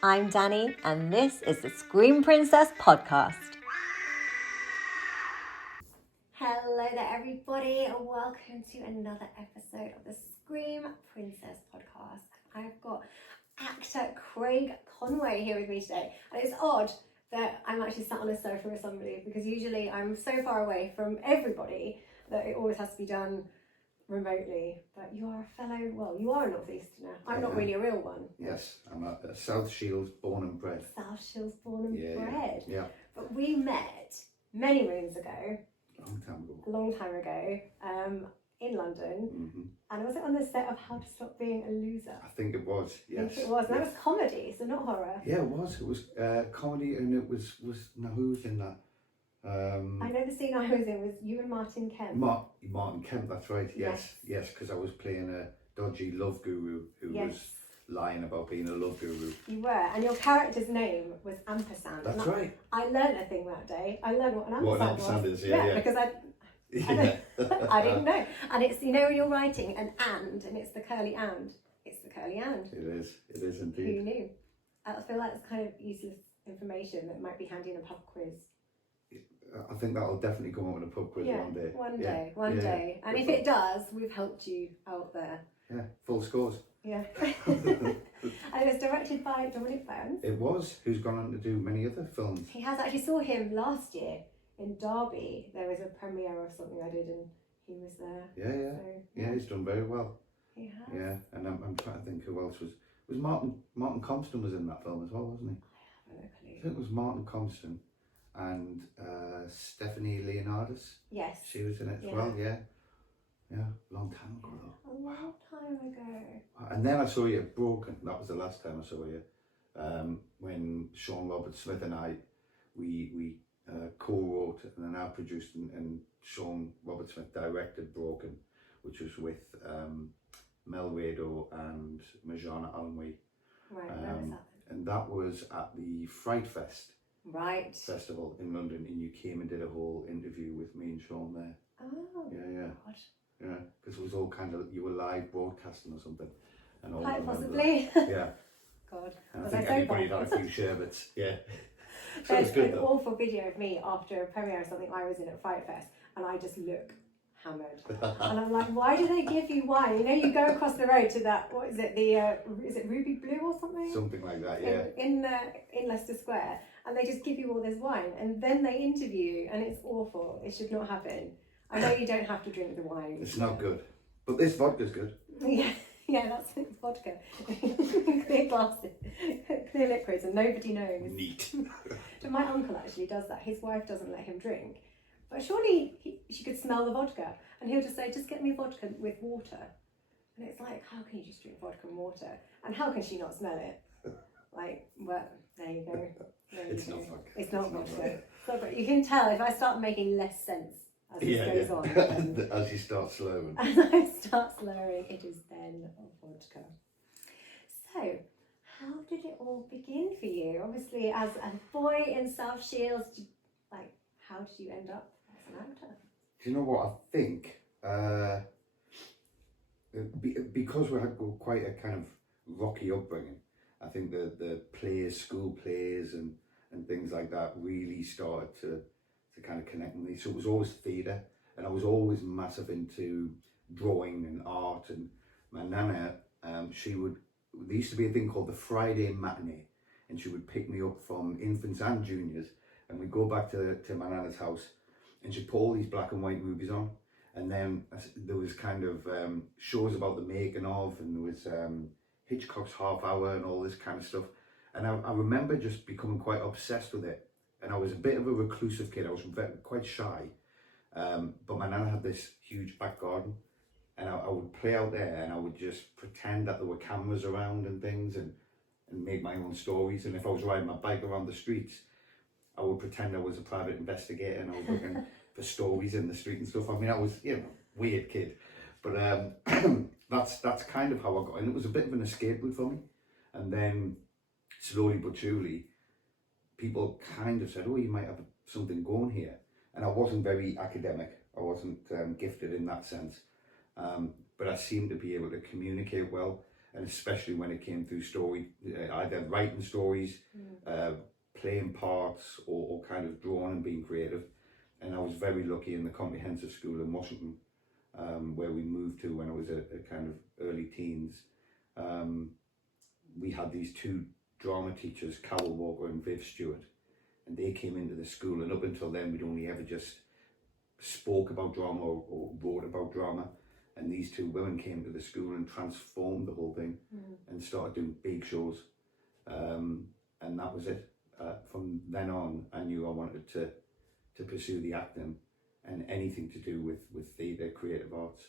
I'm Danny, and this is the Scream Princess podcast. Hello there, everybody, and welcome to another episode of the Scream Princess podcast. I've got actor Craig Conway here with me today, and it's odd that I'm actually sat on a sofa with somebody because usually I'm so far away from everybody that it always has to be done remotely. But you are a fellow, well, you are a Northeasterner. I'm not really a real one. Yes, I'm a South Shields born and bred. South Shields born and bred. Yeah. But we met many moons ago. A long time ago. In London. And was it on the set of How to Stop Being a Loser? I think it was, yes. I think it was. And that was comedy, so not horror. Yeah, it was. It was comedy, and it was now who was in that? I know the scene I was in was you and Martin Kemp. Martin Kemp, that's right. Yes, because I was playing a dodgy love guru who was lying about being a love guru. You were, and your character's name was Ampersand. That's right. I learned a thing that day. I learned what an ampersand is, because I didn't know. And it's, you know, when you're writing an and it's the curly and. It's the curly and. It is indeed. Who knew? I feel like it's kind of useless information that might be handy in a pub quiz. I think that'll definitely come up in a pub quiz one day. One day. And if it does, we've helped you out there. Yeah, full scores. Yeah. And it was directed by Dominic Burns. It was, who's gone on to do many other films. He has. Actually saw him last year in Derby. There was a premiere or something I did and he was there. Yeah, he's done very well. He has. Yeah, and I'm trying to think who else was Martin Compston was in that film as well, wasn't he? I have no clue. I think it was Martin Compston and Stephanie Leonardis. Yes. She was in it as well, yeah, long time ago though. A long time ago. And then I saw you at Broken. That was the last time I saw you. When Sean Robert Smith and I, we co-wrote and then I produced and Sean Robert Smith directed Broken, which was with Mel Rado and Majana Almui. Right, where was that? And that was at the Fright Fest. Right. Festival in London, and you came and did a whole interview with me and Sean there. Oh. Yeah. God. Yeah, because it was all kind of, you were live broadcasting or something. And all quite possibly. Yeah. God. And I think everybody had a few sherbets. Yeah. So There's it was good an awful video of me after a premiere or something I was in at Fright Fest, and I just look hammered. And I'm like, why do they give you wine? You know, you go across the road to that, what is it, is it Ruby Blue or something? Something like that, yeah. In Leicester Square, and they just give you all this wine, and then they interview you, and it's awful. It should not happen. I know you don't have to drink the wine. It's not good. But this vodka's good. Yeah, it's vodka. Clear glasses, clear liquids, and nobody knows. Neat. So my uncle actually does that. His wife doesn't let him drink. But surely she could smell the vodka, and he'll just say, just get me vodka with water. And it's like, how can you just drink vodka and water? And how can she not smell it? Like, well, there you go. It's not vodka. It's not vodka. But you can tell if I start making less sense as this goes on. As you start slurring. As I start slurring, it is then vodka. So, how did it all begin for you? Obviously, as a boy in South Shields, how did you end up as an actor? Do you know what I think? Because we had quite a kind of rocky upbringing, I think the plays, school plays and things like that really started to kind of connect with me. So it was always theatre, and I was always massive into drawing and art. And my nana, there used to be a thing called the Friday matinee, and she would pick me up from infants and juniors, and we'd go back to my nana's house, and she'd put all these black and white movies on. And then there was kind of shows about the making of, and there was Hitchcock's Half Hour and all this kind of stuff. And I remember just becoming quite obsessed with it. And I was a bit of a reclusive kid. I was quite shy. But my nana had this huge back garden. And I would play out there, and I would just pretend that there were cameras around and things, and make my own stories. And if I was riding my bike around the streets, I would pretend I was a private investigator, and I was looking for stories in the street and stuff. I mean, I was, weird kid. But that's kind of how I got in. It was a bit of an escape route for me. And then slowly but surely, people kind of said, oh, you might have something going here. And I wasn't very academic. I wasn't gifted in that sense. But I seemed to be able to communicate well. and especially when it came through story, either writing stories, playing parts, or kind of drawing and being creative. And I was very lucky in the comprehensive school in Washington, where we moved to when I was a kind of early teens. We had these two drama teachers, Carol Walker and Viv Stewart, and they came into the school, and up until then we'd only ever just spoke about drama or wrote about drama. And these two women came to the school and transformed the whole thing and started doing big shows. And that was it. From then on, I knew I wanted to pursue the acting and anything to do with theatre, creative arts.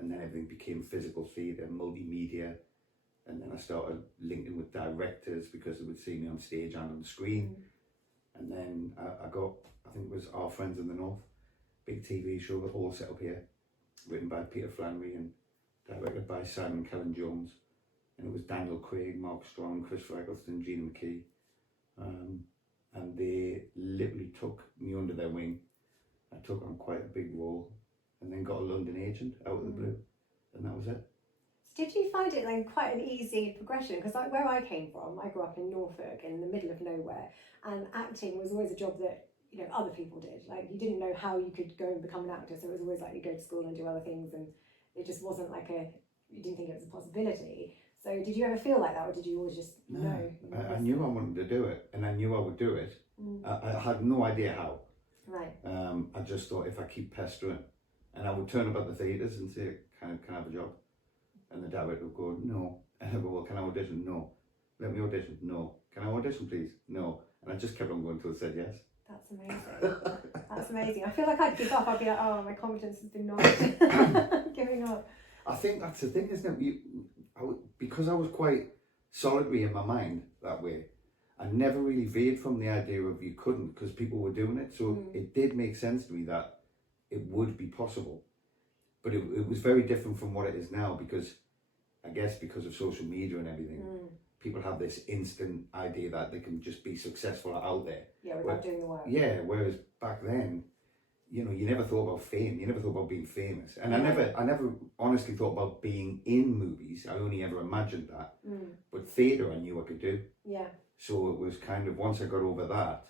And then everything became physical theatre, multimedia. And then I started linking with directors because they would see me on stage and on the screen. And then I got, I think it was Our Friends in the North, big TV show, all set up here, written by Peter Flannery and directed by Simon Kellen Jones. And it was Daniel Craig, Mark Strong, Christopher Eccleston, Gina McKee. And they literally took me under their wing. I took on quite a big role and then got a London agent out of the blue. And that was it. Did you find it like quite an easy progression? Because like where I came from, I grew up in Norfolk in the middle of nowhere, and acting was always a job that, you know, other people did. Like you didn't know how you could go and become an actor, so it was always like you go to school and do other things, and it just wasn't like you didn't think it was a possibility. So did you ever feel like that, or did you always just know? I knew I wanted to do it, and I knew I would do it. I had no idea how. Right. I just thought if I keep pestering, and I would turn up at the theatres and say, can I have a job? And the director would go, no. And I go, well, can I audition? No. Let me audition? No. Can I audition, please? No. And I just kept on going until they said yes. That's amazing. That's amazing. I feel like I'd give up. I'd be like, oh, my confidence has been knocked. Giving up. I think that's the thing, isn't it? Because I was quite solitary in my mind that way, I never really veered from the idea of you couldn't, because people were doing it. So it did make sense to me that it would be possible. But it was very different from what it is now, because I guess because of social media and everything, people have this instant idea that they can just be successful out there. Yeah, without doing the work. Yeah, whereas back then, you know, you never thought about fame. You never thought about being famous. And I never honestly thought about being in movies. I only ever imagined that. But theatre I knew I could do. Yeah. So it was kind of, once I got over that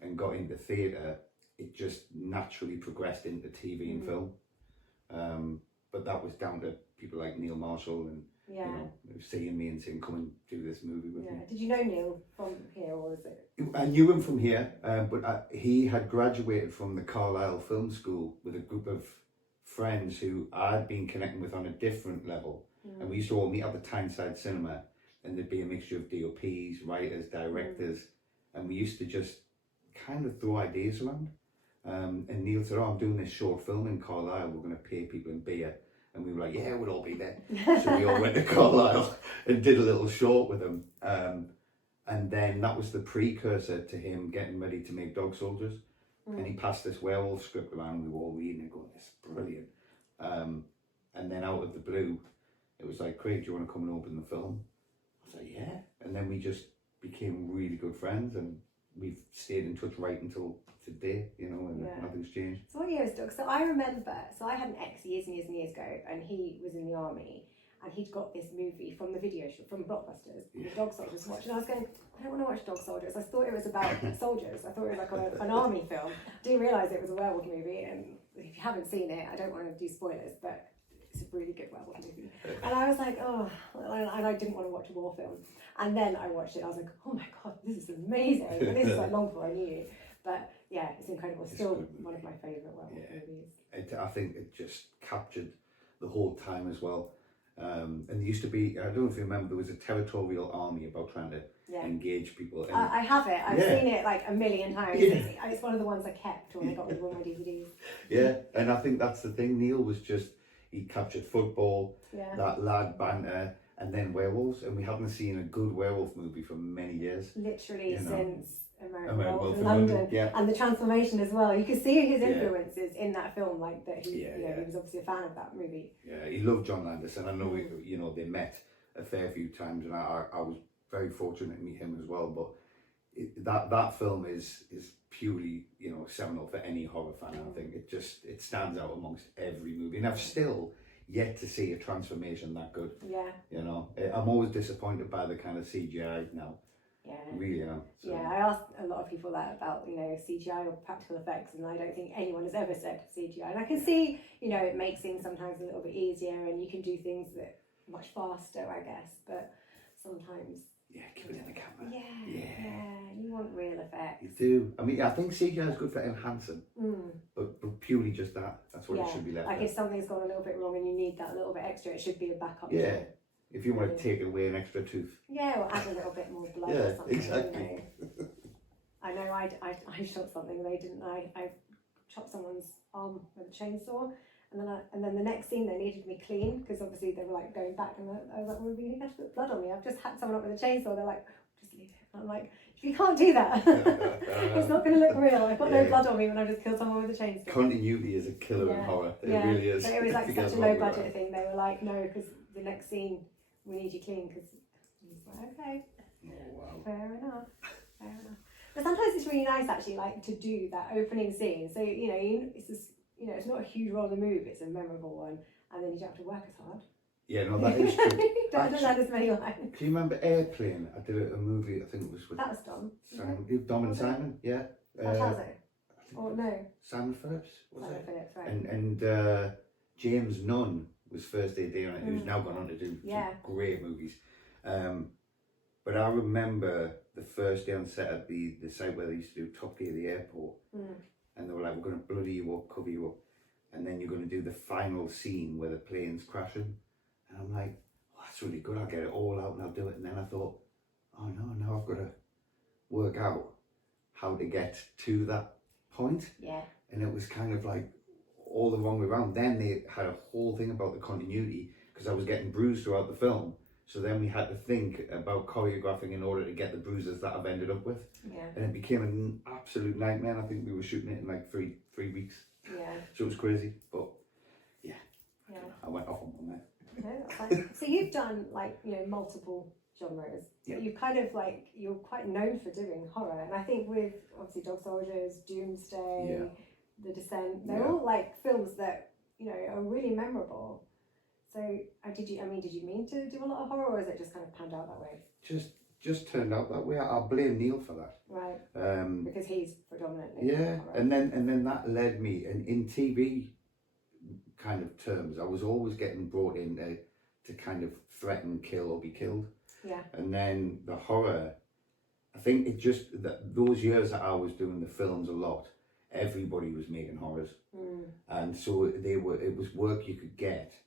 and got into theatre, it just naturally progressed into TV and film. But that was down to people like Neil Marshall and you know, seeing me and saying, come and do this movie with me. Did you know Neil from here, or was it? I knew him from here, but he had graduated from the Carlisle Film School with a group of friends who I'd been connecting with on a different level. And we used to all meet at the Tyneside Cinema, and there'd be a mixture of DOPs, writers, directors, and we used to just kind of throw ideas around. And Neil said, I'm doing this short film in Carlisle, we're going to pay people in beer. And we were like, yeah, we'll all be there. So we all went to Carlisle and did a little short with him. And then that was the precursor to him getting ready to make Dog Soldiers. And he passed this werewolf script around, and we were all reading it going, this is brilliant. And then out of the blue, it was like, Craig, do you want to come and open the film? I was like, yeah. And then we just became really good friends, and we've stayed in touch right until today, you know, and nothing's changed. So what year was Dog? So I remember, so I had an ex years and years and years ago, and he was in the army, and he'd got this movie from the video shop, from Blockbusters, the Dog Soldiers to watch, and I was going, I don't want to watch Dog Soldiers. I thought it was about soldiers. I thought it was like an army film. I didn't realise it was a werewolf movie, and if you haven't seen it, I don't want to do spoilers, but it's a really good werewolf movie. And I was like, oh, and I didn't want to watch a war film. And then I watched it, I was like, oh my God, this is amazing. And this is like long before I knew you. But yeah, it's incredible. Still one of my favourite werewolf movies. I think it just captured the whole time as well. And there used to be, I don't know if you remember, there was a territorial army about trying to engage people. And I have it. I've seen it like a million times. It's one of the ones I kept when I got rid of all my DVDs. Yeah, and I think that's the thing. Neil was just, he captured football, that lad banter, and then werewolves. And we haven't seen a good werewolf movie for many years. Literally since American Werewolf in London. And the transformation as well. You could see his influences in that film, like that he was obviously a fan of that movie. Yeah, he loved John Landis, and I know you know, they met a fair few times, and I was very fortunate to meet him as well. But that film is purely, you know, seminal for any horror fan. I think it stands out amongst every movie, and I've still, yet to see a transformation that good. Yeah. You know, I'm always disappointed by the kind of CGI now. Yeah. Really am. So. Yeah, I asked a lot of people that about, you know, CGI or practical effects, and I don't think anyone has ever said CGI. And I can see, you know, it makes things sometimes a little bit easier, and you can do things that much faster, I guess. But sometimes. Yeah, keep it in the camera. Yeah. You want real effects. You do. I mean, I think CGI is good for enhancing, but purely just that. That's what it should be left. Like if something's gone a little bit wrong and you need that little bit extra, it should be a backup. Yeah. If you want to take away an extra tooth. Yeah, or add a little bit more blood or something. Exactly. You know. I know I shot something, they didn't, I chopped someone's arm with a chainsaw, and then the next scene they needed me clean, because obviously they were like going back, and I was like, well, you have to put blood on me, I've just hacked someone up with a chainsaw. They're like, just leave it. I'm like, you can't do that. It's not going to look real. I've got no blood on me when I just killed someone with a chainsaw. Continuity is a killer in horror. It really is. So it was like such a low budget thing. They were like, no, because the next scene we need you clean, because I was like, okay. Oh, wow. Fair enough. But sometimes it's really nice actually, like to do that opening scene. So you know, it's just, you know, it's not a huge role to move. It's a memorable one, and then you don't have to work as hard. Yeah, no, that is true. don't have as many lines. Do you remember Airplane? I did a movie. I think it was with That was Dom. Dom and Simon. Yeah. Or no. Simon Phillips. Was Simon it? Phillips, right? And James Nunn was first AD on it, who's now gone on to do some great movies. But I remember the first day on set at the site where they used to do Top Gear, the airport, and they were like, we're going to bloody you up, cover you up, and then you're going to do the final scene where the plane's crashing. And I'm like, oh, that's really good, I'll get it all out and I'll do it. And then I thought, oh no, now I've got to work out how to get to that point. Yeah. And it was kind of like all the wrong way around. Then they had a whole thing about the continuity, because I was getting bruised throughout the film. So then we had to think about choreographing in order to get the bruises that I've ended up with. Yeah. And it became an absolute nightmare. I think we were shooting it in like three weeks. Yeah. So it was crazy. But yeah. I went off on one there. No, that's fine. So you've done like, you know, multiple genres. Yeah. You've kind of like, you're quite known for doing horror. And I think with obviously Dog Soldiers, Doomsday, The Descent, they're all like films that, you know, are really memorable. So did you mean to do a lot of horror, or is it just kind of panned out that way? Just turned out that way. I blame Neil for that. Right. Because he's predominantly horror. Horror. And then that led me, and in TV kind of terms, I was always getting brought in to kind of threaten, kill, or be killed. Yeah. And then the horror, I think it just that those years that I was doing the films a lot, everybody was making horrors, and so it was work you could get.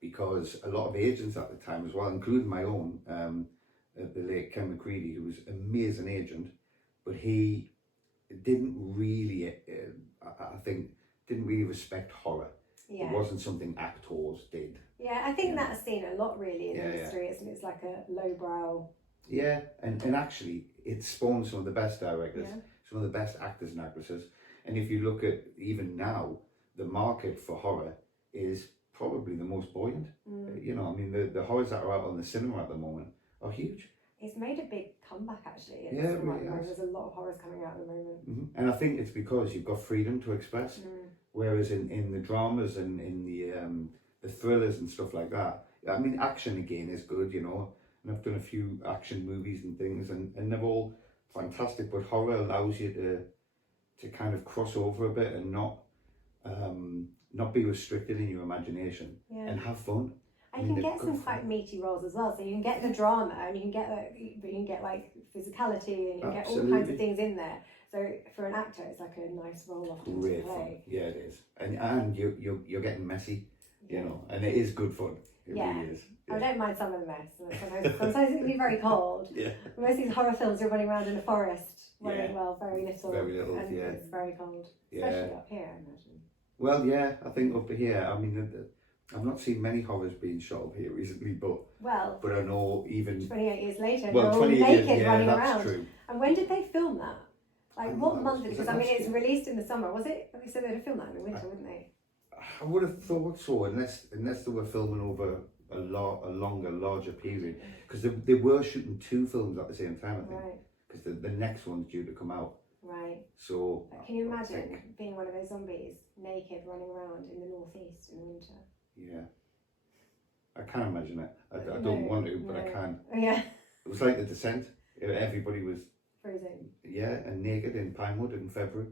Because a lot of agents at the time as well, including my own, the late Ken McCready, who was an amazing agent, but he didn't really, I think, didn't really respect horror. Yeah. It wasn't something actors did. Yeah, I think that's seen a lot really in the industry. It's like a lowbrow. Yeah, and actually it spawned some of the best directors, some of the best actors and actresses. And if you look at even now, the market for horror is probably the most buoyant. You know, I mean, the horrors that are out on the cinema at the moment are huge. It's made a big comeback actually. It really has. There's a lot of horrors coming out at the moment. And I think it's because you've got freedom to express. Whereas in the dramas and in the thrillers and stuff like that, I mean, action again is good, you know. And I've done a few action movies and things, and they're all fantastic. But horror allows you to kind of cross over a bit and not be restricted in your imagination and have fun. And you can get some quite meaty roles as well. So you can get the drama, and you can get like physicality, and you can get all kinds of things in there. So for an actor, it's like a nice role often to play. Fun. Yeah, it is. And you're getting messy, you know, and it is good fun. It really is. Yeah. I don't mind some of the mess. Sometimes it can be very cold. Most of these horror films, you're running around in a forest, very little. And it's very cold, especially up here, I imagine. Well, yeah, I think up here, I mean, I've not seen many horrors being shot up here recently, but I know even 28 years later, they're all naked running around. True. And when did they film that? Like what month? Because I mean, it's released in the summer, was it? They said they'd have filmed that in the winter, wouldn't they? I would have thought so, unless they were filming over a longer, larger period, because they were shooting 2 films at the same time, I think, because the next one's due to come out. Right. So can you imagine being one of those zombies naked running around in the northeast in the winter? Yeah. I can't imagine it. I don't want to, but I can. Yeah. It was like The Descent. Everybody was Freezing. yeah, and naked in Pinewood in February.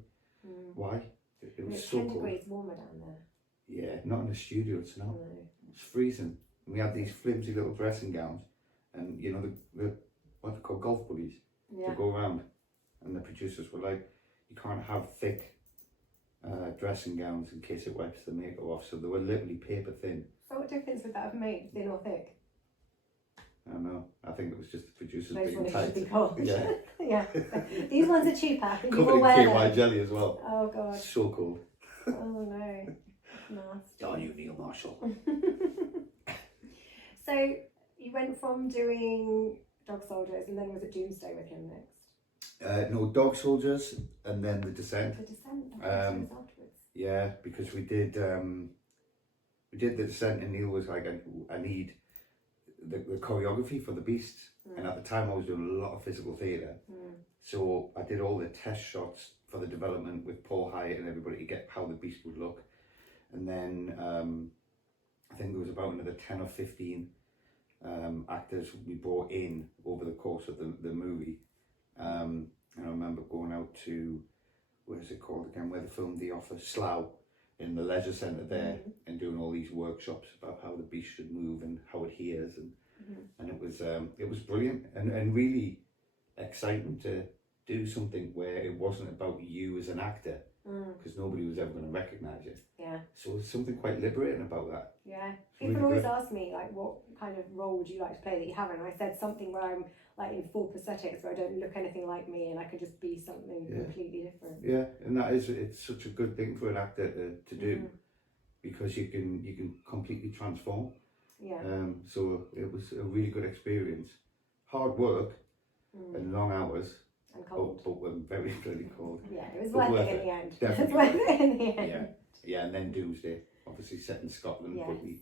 Why? It was It's so 10 cold. degrees warmer down there. Yeah, not in the studio. It's not. No. It's freezing. And we had these flimsy little dressing gowns, and you know the what they call golf buddies Yeah. to go around, and the producers were like, you can't have thick dressing gowns in case it wipes the makeup off. So they were literally paper thin. So what difference would that have made, thin or thick? I don't know. I think it was just the producers Those being ones tight. should be cold. Yeah. Yeah. These ones are cheaper. You Covered will in wear KY them. jelly as well. Oh god. So cold. Oh no. Nasty. Darn you, Neil Marshall. So you went from doing Dog Soldiers and then was it Doomsday with him next? No, Dog Soldiers and then The Descent. The Descent. Afterwards. Yeah, because we did The Descent, and Neil was like, I need the choreography for the beasts. And at the time I was doing a lot of physical theatre. So I did all the test shots for the development with Paul Hyatt and everybody to get how the beast would look. And then I think there was about another 10 or 15 actors we brought in over the course of the movie. And I remember going out to, where is it called again, where they filmed The Office, Slough, in the leisure centre there, and doing all these workshops about how the beast should move and how it hears, and it was brilliant and really exciting to do something where it wasn't about you as an actor, because nobody was ever going to recognise you. Yeah. So it's something quite liberating about that. Yeah. It's People really always good. ask me like, what kind of role would you like to play that you haven't? And I said something where I'm like in full prosthetics, where I don't look anything like me, and I could just be something completely different. Yeah, and it's such a good thing for an actor to do, because you can completely transform. Yeah. So it was a really good experience. Hard work and long hours. And cold. But we're very, very cold. Yeah, it was But worth it in the end. Definitely. It was worth it in the end. Yeah, and then Doomsday, obviously set in Scotland, but we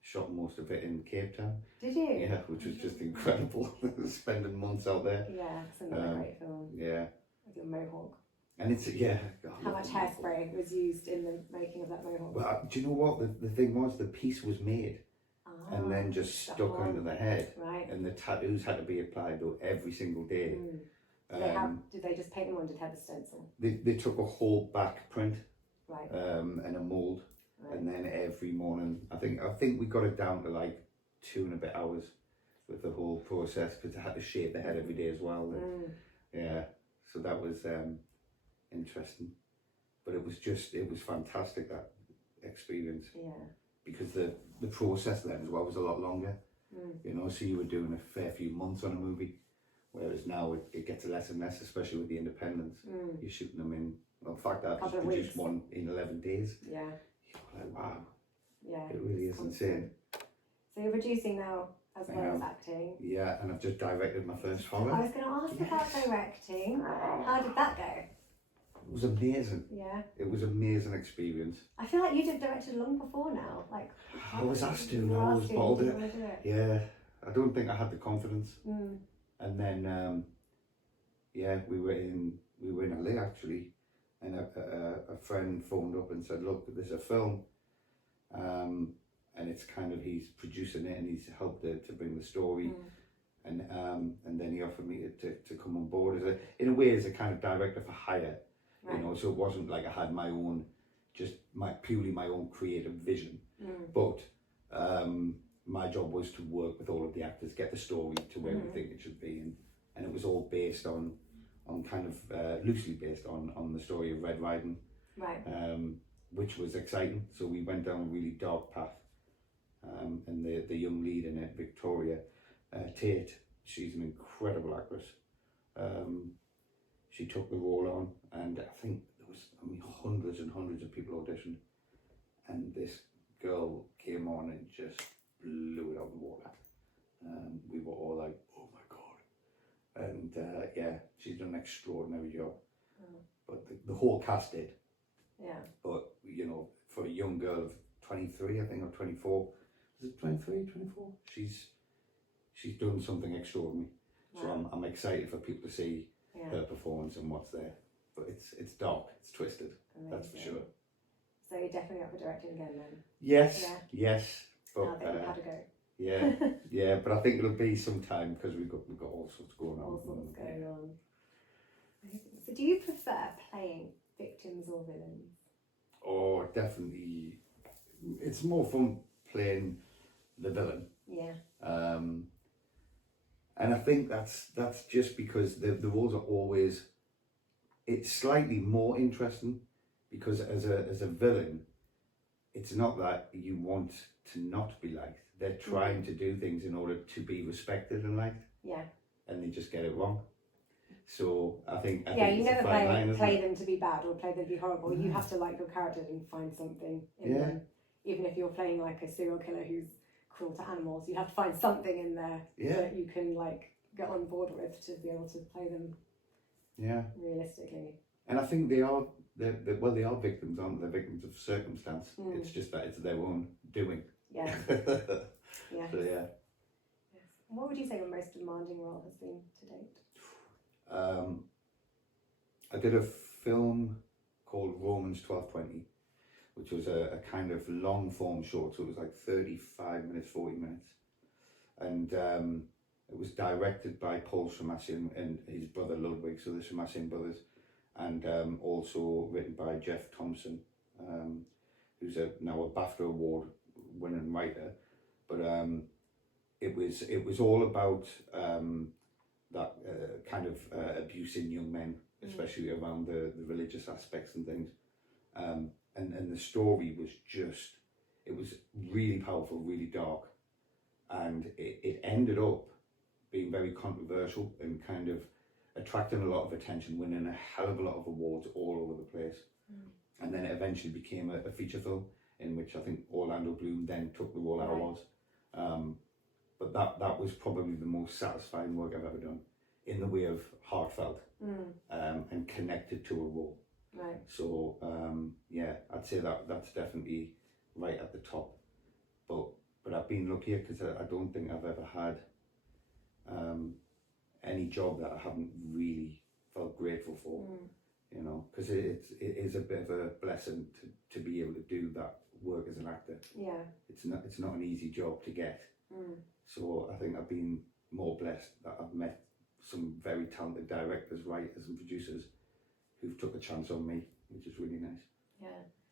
shot most of it in Cape Town. Did you? Yeah, which was just incredible. Spending months out there. Yeah, it's another great film. Yeah. With your mohawk. And it's, How much hairspray was used in the making of that mohawk? Well, do you know what? The thing was, the piece was made and then just stuck under the head. Right. And the tattoos had to be applied every single day. Did they just paint them on? Did they have a stencil? They took a whole back print, right, and a mould, right. And then every morning, I think we got it down to like 2 and a bit hours with the whole process, because I had to shave the head every day as well. Yeah, so that was interesting, but it was fantastic, that experience. Yeah, because the process then as well was a lot longer. You know, so you were doing a fair few months on a movie. Whereas now it gets less and less, especially with the independents. You're shooting them in, well, in fact, I've just produced one in 11 days. Yeah. You're like, wow. Yeah. It really is insane. So you're producing now as well as acting. Yeah, and I've just directed my first horror. I was going to ask about directing. How did that go? It was amazing. Yeah. It was an amazing experience. I feel like you did directed long before now. Like I was asked to, I was bold it. Yeah, I don't think I had the confidence. And then, we were in LA actually, and a friend phoned up and said, look, there's a film, and it's kind of, he's producing it and he's helped to bring the story, and then he offered me to come on board in a way as a kind of director for hire, you know, so it wasn't like I had my own, purely my own creative vision, but my job was to work with all of the actors, get the story to where we think it should be, and it was all based on kind of loosely based on the story of Red Riding, right? Which was exciting. So we went down a really dark path, and the young lead in it, Victoria Tate, she's an incredible actress. She took the role on, and I think there was hundreds and hundreds of people auditioned, and this girl came on and just blew it out of the water. We were all like, oh my god. And she's done an extraordinary job. But the whole cast did. Yeah. But, you know, for a young girl of 23, I think, or 24, is it 23, 24? She's done something extraordinary. Wow. So I'm excited for people to see her performance and what's there. But it's dark, it's twisted. Amazing. That's for sure. So you're definitely up for directing again then? Yes, yes. But, how did it go? Yeah, but I think it'll be some time because we've got all sorts going on. All sorts going on. So do you prefer playing victims or villains? Oh, definitely. It's more fun playing the villain. Yeah. And I think that's just because the roles are always, it's slightly more interesting because as a villain, it's not that you want to not be liked. They're trying to do things in order to be respected and liked. Yeah. And they just get it wrong. So I think you it's never a fine line, play them to be bad or play them to be horrible. You have to like your character and find something in them. Even if you're playing like a serial killer who's cruel to animals, you have to find something in there that you can like get on board with to be able to play them realistically. And I think they are victims, aren't they? They're victims of circumstance. It's just that it's their own doing. Yeah. Yeah. So Yes. What would you say your most demanding role has been to date? I did a film called Romans 12:20, which was a kind of long form short, so it was like 35 minutes, 40 minutes. And it was directed by Paul Shamassian and his brother Ludwig, so the Shamassian brothers, and also written by Jeff Thompson, who's now a BAFTA award winning writer. But it was all about that kind of abuse in young men, especially around the religious aspects and things. And the story was it was really powerful, really dark. And it ended up being very controversial and kind of attracting a lot of attention, winning a hell of a lot of awards all over the place. And then it eventually became a feature film in which I think Orlando Bloom then took the role I was. But that was probably the most satisfying work I've ever done in the way of heartfelt and connected to a role. Right. So I'd say that's definitely right at the top. But I've been luckier because I don't think I've ever had any job that I haven't really felt grateful for. You know, because it is a bit of a blessing to be able to do that work as an actor. Yeah. It's not an easy job to get. So I think I've been more blessed that I've met some very talented directors, writers and producers who've took a chance on me, which is really nice. Yeah.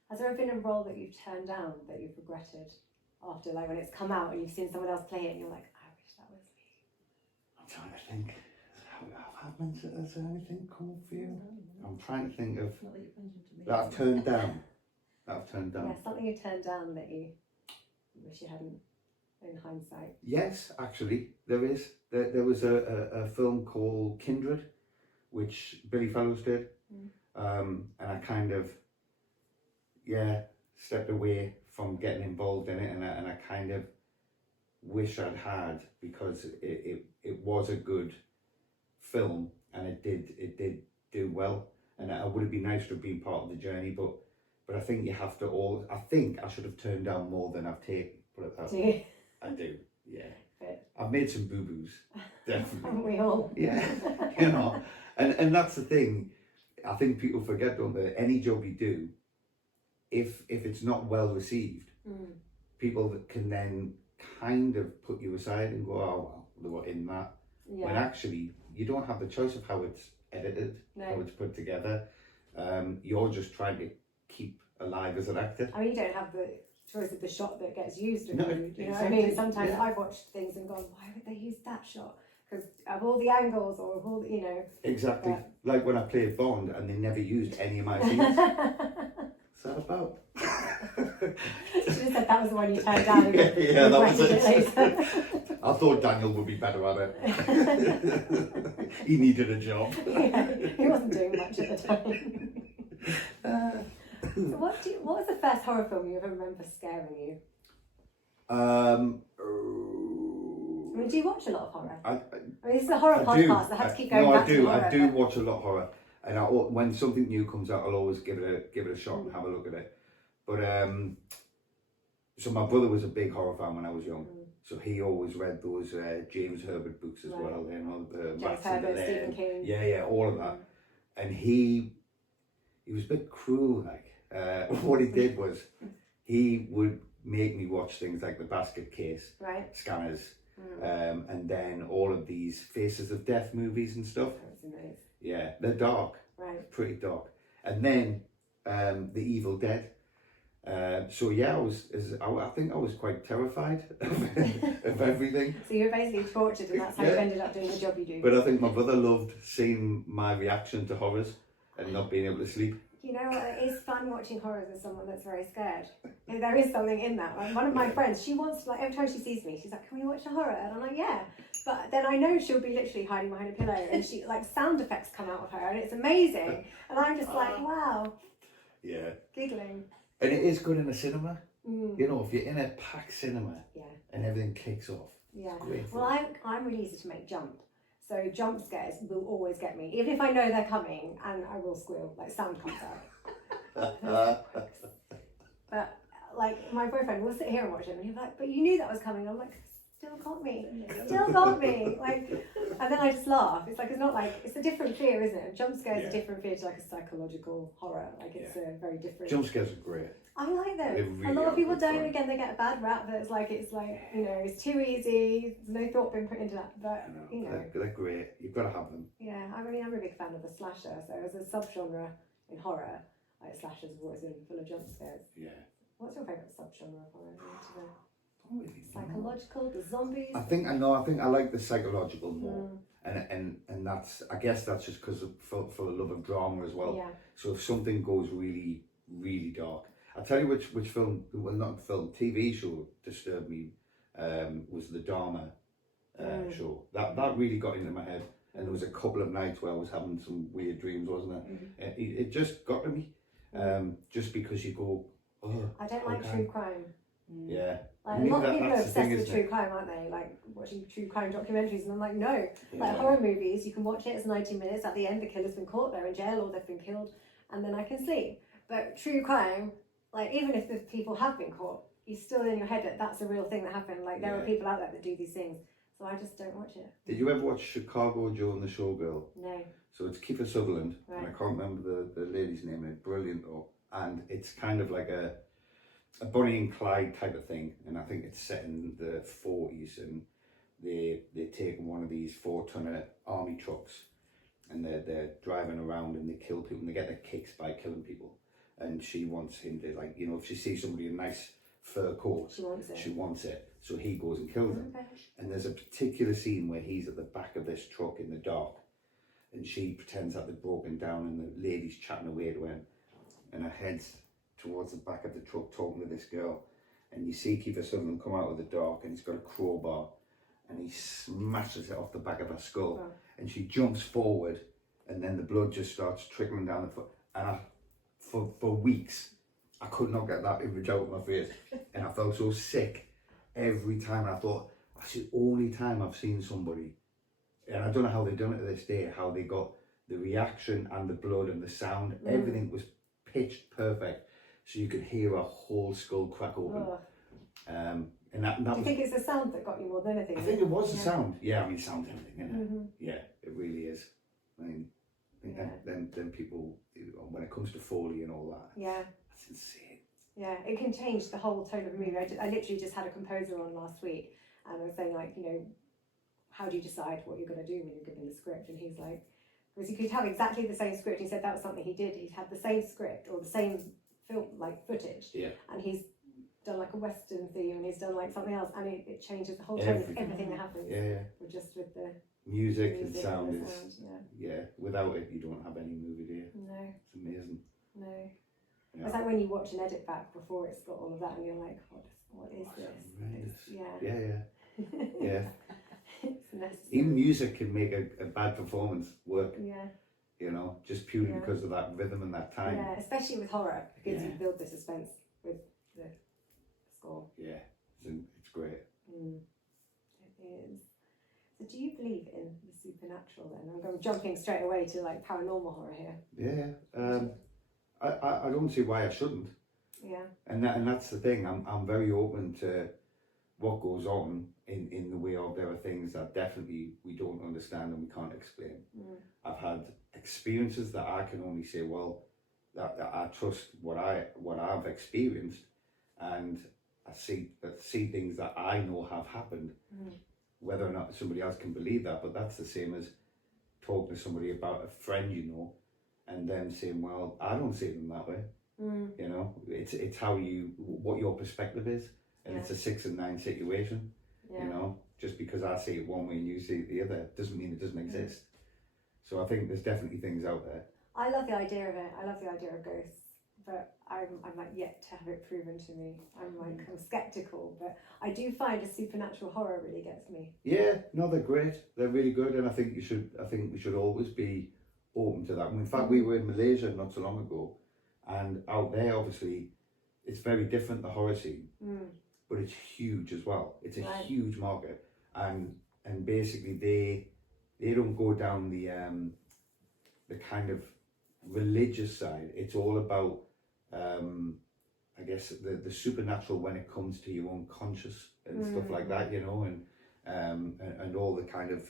Has there ever been a role that you've turned down that you've regretted after, like when it's come out and you've seen someone else play it and you're like, I wish that was me? I'm trying to think. Has there anything come for you? I'm trying to think of that I've turned down. Yeah, something you turned down that you wish you hadn't in hindsight. Yes, actually, there is. There was a film called Kindred, which Billy Fellows did. And I kind of, stepped away from getting involved in it, and I kind of wish I'd had, because it was a good film and it did do well, and it would have been nice to have been part of the journey, but I think you have to I think I should have turned down more than I've taken. Put it that way. I do, yeah. But I've made some boo-boos, definitely. Haven't we all? Yeah, you know, and that's the thing. I think people forget, don't they? Any job you do, if it's not well received, people that can then kind of put you aside and go, oh well, they were in that. Yeah. When actually you don't have the choice of how it's edited, how it's put together. You're just trying to keep alive as an actor. I mean, you don't have the choice of the shot that gets used. You know exactly. what I mean? Sometimes I've watched things and gone, why would they use that shot? Because of all the angles or of all the, Exactly. Like when I played Bond and they never used any of my scenes. What's that about? You should have said that was the one you turned down. Yeah, that was it. I thought Daniel would be better at it. He needed a job. Yeah, he wasn't doing much at the time. So what was the first horror film you ever remember scaring you? I mean, do you watch a lot of horror? I mean, this is a horror podcast. I have to keep going back to horror. I do watch a lot of horror, and when something new comes out, I'll always give it a shot and have a look at it. But so my brother was a big horror fan when I was young, so he always read those James Herbert books as well, the James Herbert, Stephen King. Yeah, all of that. And he was a bit cruel, like. What he did was he would make me watch things like The Basket Case, Right. Scanners, and then all of these Faces of Death movies and stuff. That was nice. Yeah, they're dark. Right. Pretty dark. And then The Evil Dead. So yeah, I think I was quite terrified of everything. So you were basically tortured, and that's how you ended up doing the job you do. But I think my brother loved seeing my reaction to horrors and not being able to sleep. You know what? It is fun watching horrors with someone that's very scared. And there is something in that. Like one of my friends, she wants to, like, every time she sees me, she's like, "Can we watch a horror?" And I'm like, "Yeah." But then I know she'll be literally hiding behind a pillow, and she like sound effects come out of her, and it's amazing. And I'm just like, "Wow." Yeah. Giggling. And it is good in a cinema. Mm. You know, if you're in a packed cinema Yeah. and everything kicks off. Yeah. It's great. Well, I'm really easy to make jump. So jump scares will always get me, even if I know they're coming, and I will squeal, like sound comes out. But like my boyfriend will sit here and watch it, and he's like, "But you knew that was coming." I'm like, "Still got me, still got me." Like, and then I just laugh. It's like it's not like it's a different fear, isn't it? Jump scares is a different fear to like a psychological horror. Like it's a very different. Jump scares are great. I like them. Really a lot of people good don't. fun. Again, they get a bad rap that it's like you know it's too easy. There's no thought being put into that. But you know, they're great. You've got to have them. yeah. I mean, I'm a big fan of the slasher. So as a subgenre in horror, like slashers have always been full of jump scares. Yeah. What's your favourite subgenre of horror? Don't really know. Psychological, the zombies. I think I like the psychological more, and that's I guess that's just because of full of love of drama as well. Yeah. So if something goes really really dark, I'll tell you which film, well not film, TV show disturbed me, was the Dharma show. That really got into my head, and there was a couple of nights where I was having some weird dreams, wasn't it? It just got to me, just because you go, oh, I don't like true crime. Yeah. Like, a lot of people are obsessed with true crime, aren't they? Like watching true crime documentaries, and I'm like, no. Like horror movies, you can watch it, it's 90 minutes, at the end the killer's been caught, they're in jail or they've been killed, and then I can sleep. But true crime, like even if the people have been caught, you're still in your head that that's a real thing that happened. Like there are people out there that do these things, so I just don't watch it. Did you ever watch Chicago Joe and the Showgirl? No. So it's Kiefer Sutherland, Right. and I can't remember the lady's name, and it's brilliant though. And it's kind of like a Bonnie and Clyde type of thing, and I think it's set in the 40s, and they take one of these 4-tonner army trucks, and they're driving around and they kill people, and they get their kicks by killing people. And she wants him to, like, you know, if she sees somebody in a nice fur coat, she wants it. So he goes and kills them. Okay. And there's a particular scene where he's at the back of this truck in the dark, and she pretends that they've broken down, and the lady's chatting away to him, and her head's towards the back of the truck talking to this girl, and you see Kiefer Sutherland come out of the dark, and he's got a crowbar, and he smashes it off the back of her skull, and she jumps forward, and then the blood just starts trickling down the foot, and for weeks I could not get that image out of my face, and I felt so sick every time. And I thought, that's the only time I've seen somebody, and I don't know how they've done it to this day, how they got the reaction and the blood and the sound, everything was pitched perfect, so you could hear a whole skull crack open. And that Do you think it's the sound that got you more than anything? I think it was the sound. Yeah, I mean, sound's everything, isn't it? Yeah, it really is. I mean, then people, when it comes to Foley and all that, that's insane. Yeah, it can change the whole tone of a movie. I literally just had a composer on last week, and I was saying, like, you know, how do you decide what you're going to do when you're given the script? And he's like, because you could have exactly the same script. He said that was something he did. He'd had the same script or the same film, like footage, and he's done like a Western theme, and he's done like something else, and it changes the whole tone of everything that happens. Or just with the music and sound and the is sound, without it you don't have any movie, do you? No. It's amazing. No. Yeah. It's like when you watch an edit back before it's got all of that, and you're like, what is this? Yeah. It's necessary. Even music can make a bad performance work. Yeah. You know, just purely because of that rhythm and that time. Yeah, especially with horror, because you build the suspense with the score. Yeah, it's great. It is. So do you believe in the supernatural then? I'm jumping straight away to like paranormal horror here. Yeah. I don't see why I shouldn't. Yeah. And that's the thing. I'm very open to what goes on in the way of there are things that definitely we don't understand and we can't explain. I've had experiences that I can only say, well, that I trust what I've experienced, and see things that I know have happened, whether or not somebody else can believe that. But that's the same as talking to somebody about a friend you know, and them saying, "Well, I don't see them that way." You know, it's how what your perspective is, and it's a 6 and 9 situation. You know, just because I see it one way and you see it the other doesn't mean it doesn't exist. So I think there's definitely things out there. I love the idea of it. I love the idea of ghosts, but I'm like yet to have it proven to me. I'm skeptical, but I do find a supernatural horror really gets me. Yeah, no, they're great. They're really good, and I think we should always be open to that. In fact, we were in Malaysia not so long ago, and out there, obviously, it's very different, the horror scene, but it's huge as well. It's a huge market, and basically they don't go down the kind of religious side. It's all about I guess the supernatural when it comes to your own conscious and stuff like that, you know, and all the kind of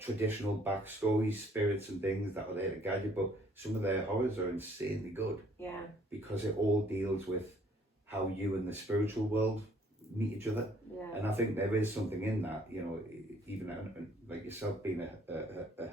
traditional backstories, spirits and things that are there to guide you. But some of their horrors are insanely good. Yeah. Because it all deals with how you and the spiritual world meet each other. Yeah. And I think there is something in that, you know, even like yourself being a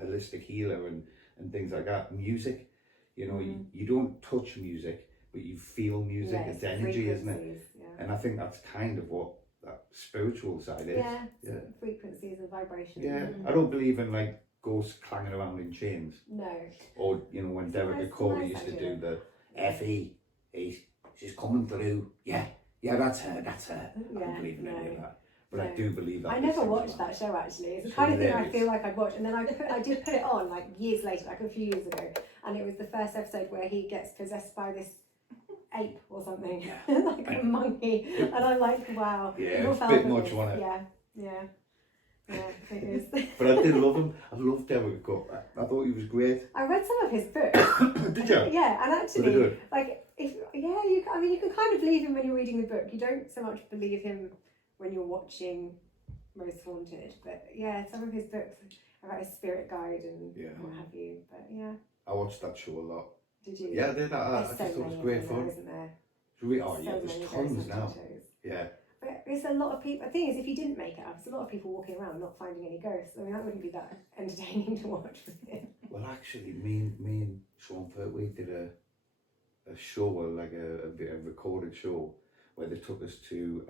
holistic healer and things like that. Music, you know, you don't touch music, but you feel music. It's energy, isn't it? Yeah. And I think that's kind of what that spiritual side is. Yeah. Frequencies and vibrations. Yeah. I don't believe in like ghosts clanging around in chains. No. Or, you know, when Derek Corey used to do the Effie, she's coming through. Yeah, that's her. I don't believe in any of that. But I do believe that. I never watched that show actually. It's the kind of thing I feel like I'd watch, and then I did put it on like years later, like a few years ago, and it was the first episode where he gets possessed by this ape or something, like a monkey, and I'm like, wow. Yeah, it's a bit much, wasn't it? Yeah, it is. But I did love him. I loved Derek Cook. I thought he was great. I read some of his books. Did you? Yeah, and actually, like, you can kind of believe him when you're reading the book. You don't so much believe him when you're watching Most Haunted, but yeah, some of his books about his spirit guide and what have you. But yeah, I watched that show a lot. Did you? Yeah, I did. I just thought it was great fun. Isn't there? There's tons now. Yeah. But it's a lot of people. The thing is, if you didn't make it up, it's a lot of people walking around not finding any ghosts. I mean, that wouldn't be that entertaining to watch with him. Well, actually, me and Sean Pertwee did a show, like a recorded show, where they took us to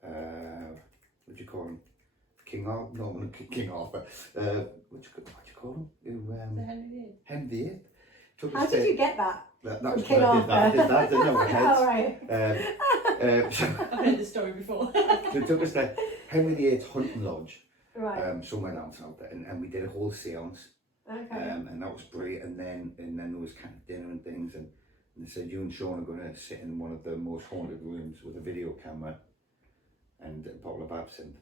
what do you call him? King Arthur? No, not King Arthur. What do you call him? The Henry VIII. How did you get that? That was King Arthur. I did that, didn't I? Oh, right. I've heard this story before. They took us to Henry VIII's hunting lodge, right? Somewhere down south there, and we did a whole séance. Okay. And that was brilliant. And then there was kind of dinner and things, and they said you and Sean are going to sit in one of the most haunted rooms with a video camera and a bottle of absinthe.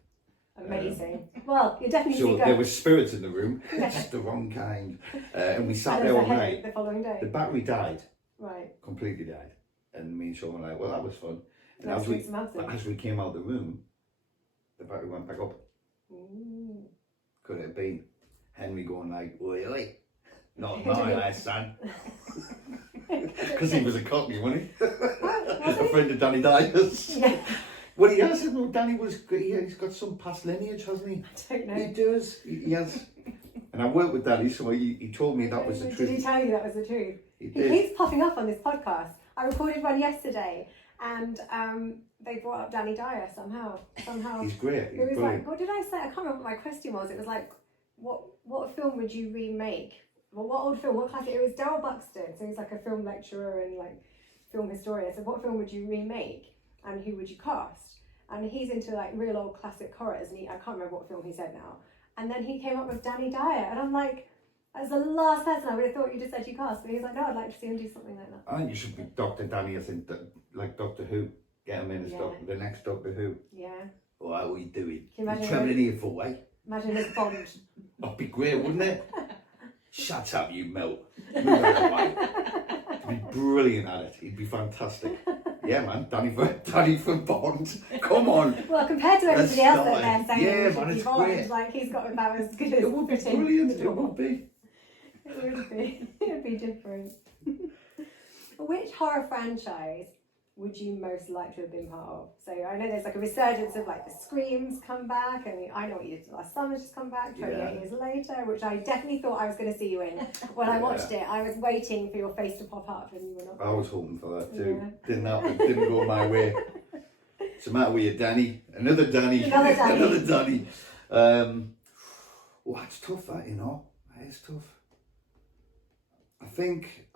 Amazing. Well, you definitely so there were spirits in the room, just the wrong kind, and we sat there all night. The following day, the battery died. Right. Completely died, and me and Sean were like, "Well, that was fun." And but as we came out of the room, the battery went back up. Could it have been Henry going like, "Oi, oi, not my son," because he was a cockney, wasn't he? A friend of Danny Dyer's. Yeah. Well, he has. Danny he's got some past lineage, hasn't he? I don't know. He does. He has. And I worked with Danny, so he told me that was the truth. Did he tell you that was the truth? He keeps popping up on this podcast. I recorded one yesterday, and they brought up Danny Dyer somehow. He's great. He's it was brilliant. Like, what did I say? I can't remember what my question was. It was like, what film would you remake? Well, what old film? What classic? It was Daryl Buxton, so he's like a film lecturer and like film historian. So what film would you remake, and who would you cast? And he's into like real old classic horrors, and I can't remember what film he said now. And then he came up with Danny Dyer, and I'm like, as the last person I would have thought you just said you cast, but he's like, no, I'd like to see him do something like that. I think you should be Dr. Danny. I think like Doctor Who, get him in as the next Doctor Who. Yeah. What are you doing? Can you imagine travelling here for, eh? Imagine his Bond. That'd be great, wouldn't it? Shut up, you melt. Move out of the way. He'd be brilliant at it. He'd be fantastic. Yeah, man, Danny from Bond. Come on. Well, compared to everybody else that they're saying, yeah, man, it's great. Like he's got about as good as. It would be brilliant. It would be. It would be. It would be different. Which horror franchise would you most like to have been part of? So I know there's like a resurgence of like the Screams come back, and I Know What You Did Last Summer's just come back 28 years later, which I definitely thought I was going to see you in. When I watched it, I was waiting for your face to pop up, and you were not. I was hoping for that too. Didn't happen. Didn't go my way. What's the matter with you, Danny? Another Danny. Another Danny. Oh, it's tough. That that is tough. I think.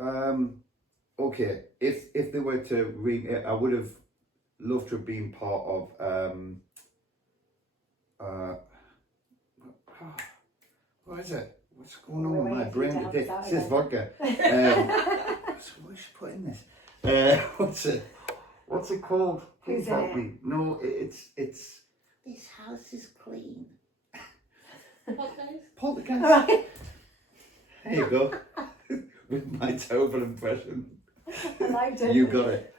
Okay, if they were to I would have loved to have been part of what is it? What's going on with my brain today? It says vodka. What should I put in this? What's it called? Who's in it? No, it's this house is clean. Poltergeist. Right. There you go. With my terrible impression. I liked it. You got it.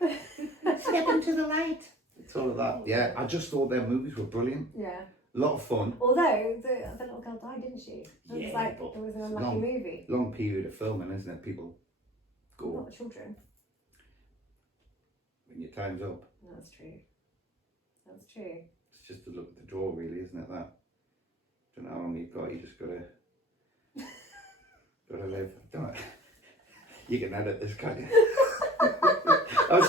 Step into the light. It's all of that. Yeah, I just thought their movies were brilliant. Yeah. A lot of fun. Although the little girl died, didn't she? It was like it was an unlucky movie. Long period of filming, isn't it? People go. Not the children. When your time's up. That's true. That's true. It's just to look at the draw, really, isn't it? That. Don't know how long you've got. You just gotta live. Don't it? You can edit this, can't you? Oh,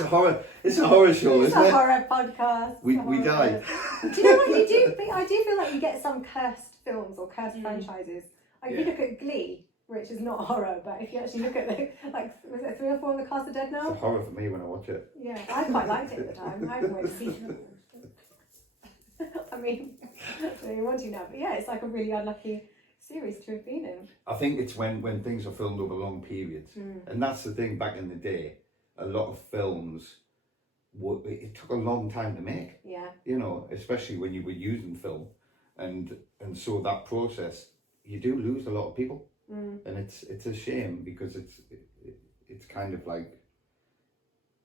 it's a horror show, isn't it? It's a horror podcast. We die. Do you know what you do? I do feel like you get some cursed films or cursed franchises. Like if you look at Glee, which is not horror, but if you actually look at was it 3 or 4 on the cast are dead now? It's a horror for me when I watch it. Yeah, I quite liked it at the time. I haven't waited to see it. I mean, you want to now, but yeah, it's like a really unlucky series to have been in. I think it's when things are filmed over long periods, and that's the thing. Back in the day, a lot of films, it took a long time to make. Yeah. You know, especially when you were using film, and so that process, you do lose a lot of people, and it's a shame because it's kind of like.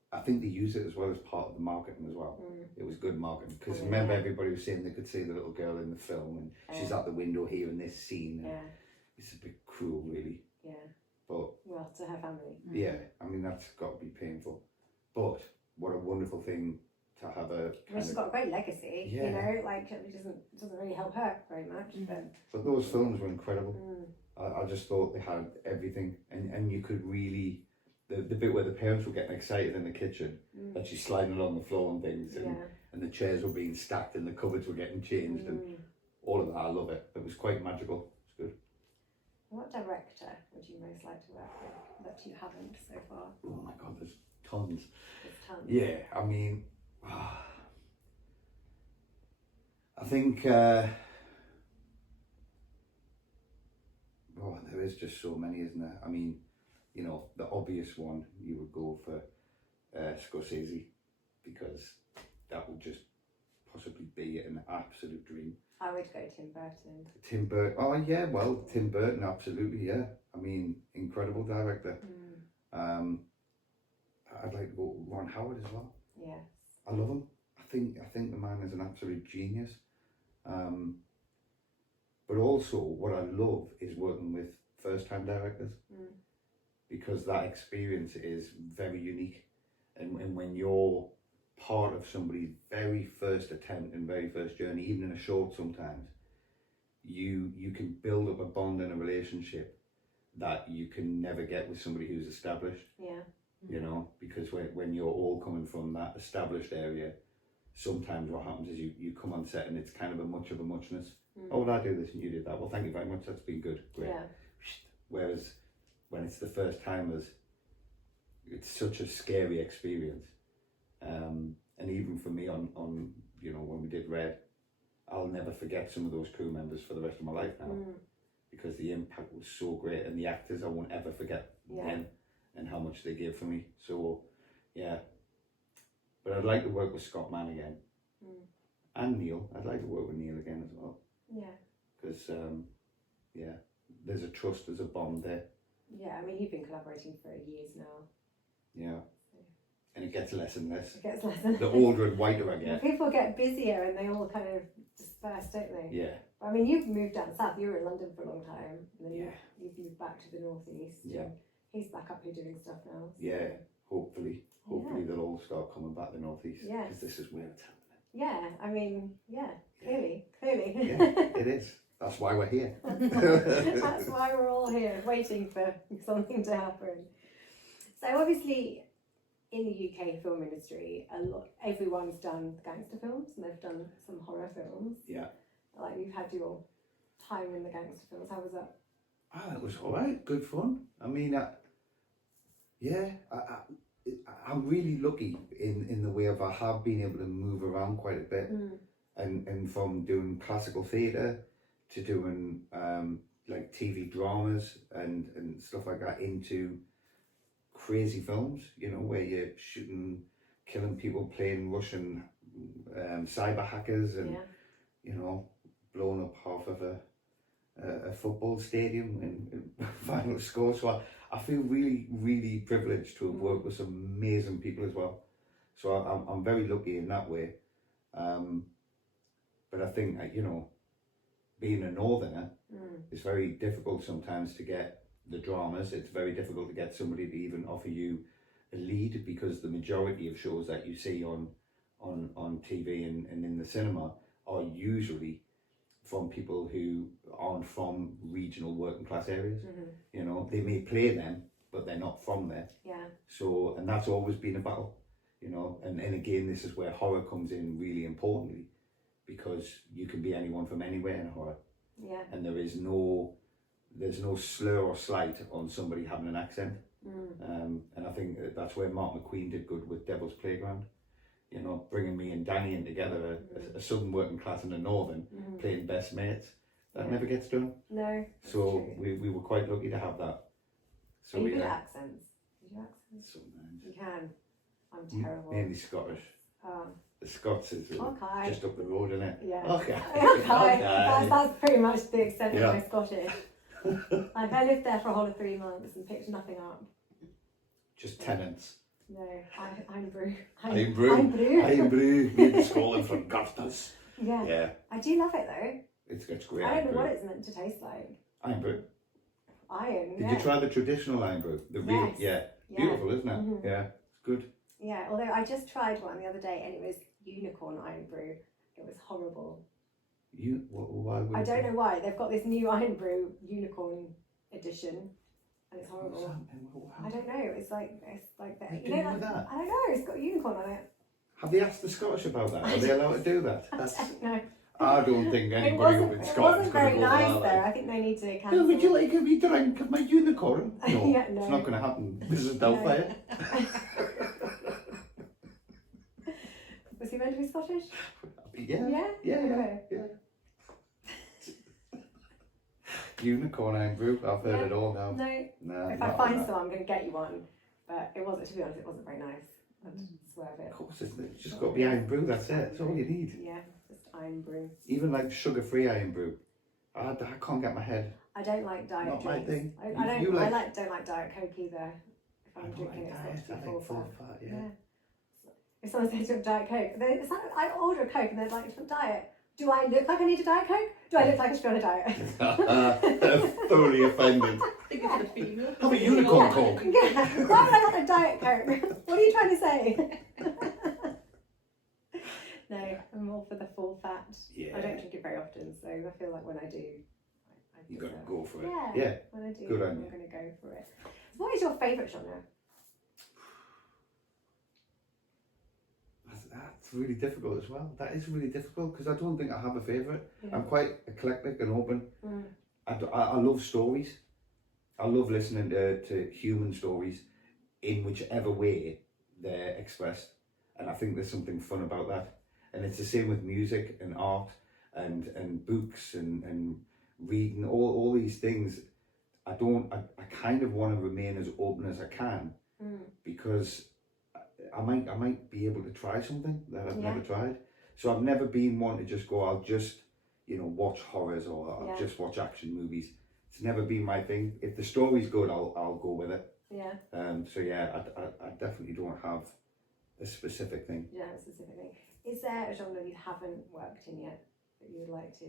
I think they use it as well as part of the marketing as well. It was good marketing because remember everybody was saying they could see the little girl in the film and she's at the window here in this scene. Yeah. It's a bit cruel, really. Yeah. But well, to her family. Yeah, I mean that's got to be painful. But what a wonderful thing to have a. She's got a great legacy. Yeah. You know, like it doesn't really help her very much. But those films were incredible. I just thought they had everything, and you could really. The bit where the parents were getting excited in the kitchen, that she's sliding along the floor and things, and the chairs were being stacked and the cupboards were getting changed, and all of that, I love it. It was quite magical. It's good. What director would you most like to work with that you haven't so far? Oh my God, there's tons. There's tons. Yeah, I mean, I think, there is just so many, isn't there? I mean, you know, the obvious one, you would go for Scorsese, because that would just possibly be an absolute dream. I would go Tim Burton. Tim Burton, oh yeah, well, Tim Burton, absolutely, yeah. I mean, incredible director. I'd like to go Ron Howard as well. Yes. I love him. I think the man is an absolute genius. But also, what I love is working with first-time directors. Because that experience is very unique, and when you're part of somebody's very first attempt and very first journey, even in a short sometimes, you can build up a bond and a relationship that you can never get with somebody who's established. Yeah. You know, because when you're all coming from that established area, sometimes what happens is you come on set and it's kind of a muchness. Oh, well, I do this and you did that. Well, thank you very much. That's been good. Great. Yeah. Whereas when it's the first timers, it's such a scary experience. And even for me on you know, when we did Red, I'll never forget some of those crew members for the rest of my life now, because the impact was so great, and the actors, I won't ever forget them and how much they gave for me. So yeah, but I'd like to work with Scott Mann again, and Neil. I'd like to work with Neil again as well. Yeah, because there's a trust, there's a bond there. Yeah, I mean, you've been collaborating for years now. Yeah. And it gets less and less. It gets less and less. The older and whiter I get. People get busier and they all kind of disperse, don't they? Yeah. I mean, you've moved down south. You were in London for a long time. And then you've moved back to the northeast. Yeah. He's back up here doing stuff now. So. Yeah. hopefully they'll all start coming back to the northeast. Yes. Because this is where it's happening. Yeah, I mean, clearly. Yeah, it is. That's why we're here. That's why we're all here, waiting for something to happen. So obviously, in the UK film industry, everyone's done gangster films, and they've done some horror films. Yeah. Like, you've had your time in the gangster films. How was that? It was all right. Good fun. I mean, I'm really lucky in the way of I have been able to move around quite a bit, and from doing classical theatre to doing like TV dramas and stuff like that into crazy films, you know, where you're shooting, killing people, playing Russian cyber hackers, and you know, blowing up half of a football stadium in final score. So I feel really, really privileged to have worked with some amazing people as well. So I'm very lucky in that way. But I think, you know, being a northerner, it's very difficult sometimes to get the dramas. It's very difficult to get somebody to even offer you a lead, because the majority of shows that you see on TV and in the cinema are usually from people who aren't from regional working class areas. You know, they may play them, but they're not from there. Yeah. So, and that's always been a battle, you know, and again, this is where horror comes in really importantly, because you can be anyone from anywhere in horror. Yeah. And there's no slur or slight on somebody having an accent. And I think that's where Mark McQueen did good with Devil's Playground. You know, bringing me and Danny in together, a southern working class and a northern, playing best mates. That never gets done. No. So we were quite lucky to have that. So Are you good at accents? Did you accents? Sometimes. You can. I'm terrible. Mainly Scottish. Oh. The Scots is Okay. just up the road, isn't it? Yeah. Okay. Okay. That's pretty much the extent of Yeah. my Scottish. Like, I lived there for a whole of 3 months and picked nothing up. Just tenants. No, I'm brew. I'm brew. I'm brew. I'm brew. Made the schooling from Gurtas. Yeah. Yeah. I do love it though. It's great. I don't know what it's meant to taste like. Iron brew. Iron. Did you try the traditional iron brew? The real, Yes. Yeah. beautiful, isn't it? Yeah, it's good. Yeah, although I just tried one the other day and it was unicorn iron brew. It was horrible. Why would I don't know why. They've got this new iron brew unicorn edition, and it's horrible. I don't know. It's like that. What You know, do with like, that? I don't know. It's got a unicorn on it. Have they asked the Scottish about that? Are they allowed to do that? No. I don't think anybody up in It Scotland's wasn't going to very go nice for though. that. I think they need to Like, cancel. oh, would you like a wee drink of my unicorn? No, Yeah, no. it's not going to happen. This is Doubtfire. Was he meant to be Scottish? Yeah. Yeah? Okay. Yeah. Unicorn iron brew. I've heard it all now. No. No. If I find some, I'm going to get you one. But it wasn't. To be honest, it wasn't very nice. I'd swerve it. Of course, isn't it? It's just got to be iron brew. That's it. That's all you need. Yeah, just iron brew. Even like sugar-free iron brew. I can't get my head. I don't like diet Not my drinks. thing. I You don't. like- don't like Diet Coke either. If I I'm don't drinking, like it's diet. got I to be like full full fat. fat. Yeah. If someone says you have Diet Coke, it's like I order a Coke and they're like, diet. Do I look like I need a Diet Coke? Do I look like I should be on a diet? Thoroughly offended. I think it's a female. Have a unicorn coke. Yeah. Why would I want a Diet Coke? What are you trying to say? No, I'm all for the full fat. Yeah. I don't drink it very often, so I feel like when I do, I You got to deserve- go for it. Yeah. Yeah. When I do, Good on I'm you. going to go for it. What is your favourite genre? That's really difficult as well. That is really difficult because I don't think I have a favourite. Yeah. I'm quite eclectic and open. Mm. I love stories. I love listening to human stories in whichever way they're expressed. And I think there's something fun about that. And it's the same with music and art and books and reading, all these things. I kind of want to remain as open as I can because I might be able to try something that I've never tried. So I've never been one to just go, I'll just, watch horrors or I'll just watch action movies. It's never been my thing. If the story's good, I'll go with it. Yeah. So yeah, I definitely don't have a specific thing. Yeah, specifically. Is there a genre you haven't worked in yet that you would like to?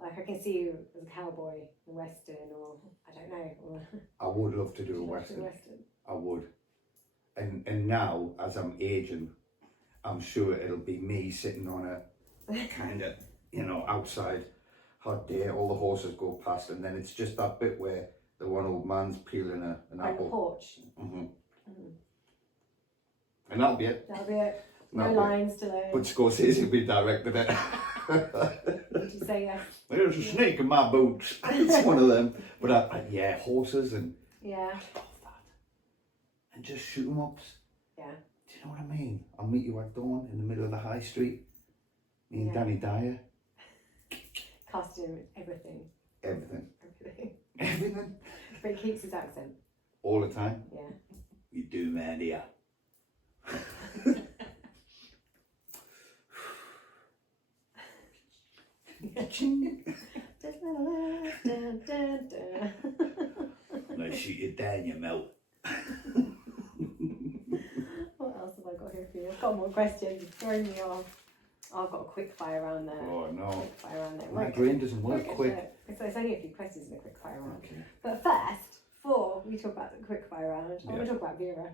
Like, I can see you as a cowboy, a western, or I don't know. Or I would love to do a would you love to western. do Western? I would. and now as I'm aging, I'm sure it'll be me sitting on a kind of, you know, outside, hot day, all the horses go past, and then it's just that bit where the one old man's peeling an On the apple. porch. And that'll be it. That'll be it. No That'll be it. lines to learn. But Scorsese will be directed it. Did you say yes? There's a snake in my boots. It's one of them. But yeah, horses and Yeah. I love that. And just shoot 'em ups. Yeah. Do you know what I mean? I'll meet you at dawn in the middle of the high street. Me and Yeah. Danny Dyer. Costume, everything. Everything. Everything. Everything. But he keeps his accent. All the time. Yeah. You do, man, yeah. Dun, dun, dun. No, shoot you down, you melt. What else have I got here for you? I've got more questions. It's throwing me off. Oh, I've got a quick fire round there. Oh no. Quick fire round there. My Won't brain get- doesn't won't work get quick. to it. So it's only a few questions in a quick fire round. Okay. But first, before we talk about the quick fire round, I want to talk about Vera.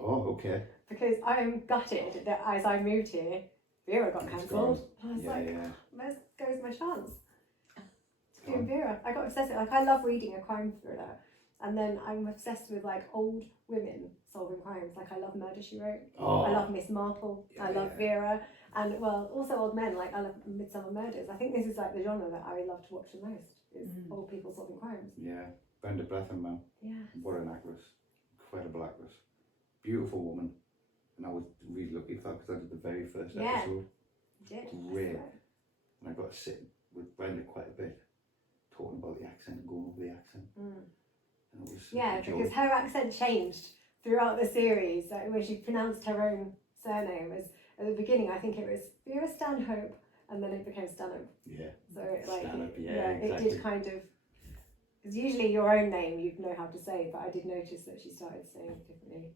Oh, okay. Because I am gutted that as I moved here, Vera got It's cancelled. I was Yeah, like, yeah. where goes my chance? It's Doing gone. Vera. I got obsessed. Like, I love reading a crime thriller. And then I'm obsessed with like old women solving crimes. Like I love Murder, She Wrote. Oh. I love Miss Marple. I love Yeah. Vera. And well, also old men. Like I love Midsummer Murders. I think this is like the genre that I love to watch the most. Is old people solving crimes. Yeah. Brenda Blethyn, man. Yeah. What an actress. Incredible actress. Beautiful woman. And I was really lucky for that because I did the very first Yeah. episode. You did. Great. That's right. And I got to sit with Brenda quite a bit, talking about the accent and going over the accent. And it was Yeah, a joy. because her accent changed throughout the series. Like when she pronounced her own surname, as at the beginning, I think it was Vera Stanhope, and then it became Stanhope. Yeah. So it like Stanhope, it, yeah, it exactly. did kind of. Because usually your own name you'd know how to say, but I did notice that she started saying it differently.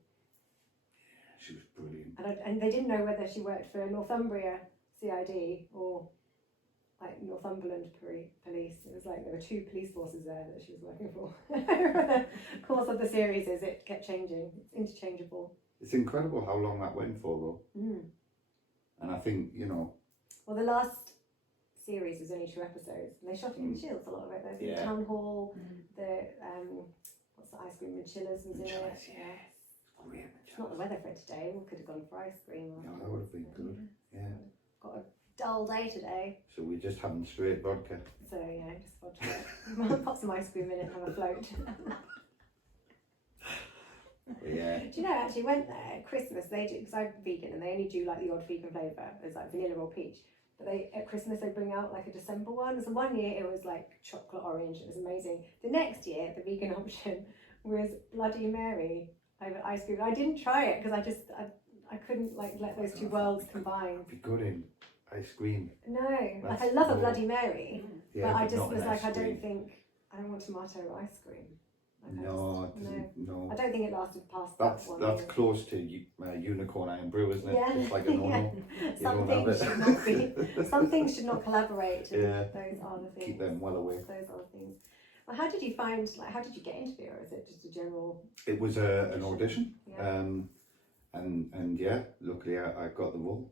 She was brilliant. And they didn't know whether she worked for Northumbria CID or like Northumberland police. It was like there were two police forces there that she was working for. Over the course of the series, it kept changing. It's interchangeable. It's incredible how long that went for, though. And I think, you know. Well, the last series was only 2 episodes, and they shot it in Shields, a lot of it. There's the town hall, the what's the ice cream and chillers was in it. Chillers, yeah. Great. It's not the weather for today. We could have gone for ice cream. No, that would have been good. Yeah. Got a dull day today. So we're just having straight vodka. So yeah, just vodka. Pop some ice cream in it and have a float. Yeah. Do you know, I actually went there at Christmas, they do, because I'm vegan and they only do like the odd vegan flavour, there's like vanilla or peach. But at Christmas they bring out like a December one. So one year it was like chocolate orange, it was amazing. The next year, the vegan option was Bloody Mary over ice cream. I didn't try it because I couldn't like let those two worlds combine. It'd be good in ice cream. No, That's like I love a cool. Bloody Mary, Yeah, but I just not was in like, ice I don't cream. think, I don't want tomato ice cream. Like, No, I it doesn't. No. I don't think it lasted past That's that one. that's close to unicorn iron brew, isn't it? Yeah. It's like a normal. Some don't have things it. should not be. Some things should not collaborate. And Yeah. Those are the things. Keep them well away. Those are the things. Well, how did you find? Like, how did you get into Vera? Is it just a general? It was an audition, Yeah. and yeah, luckily I got the role.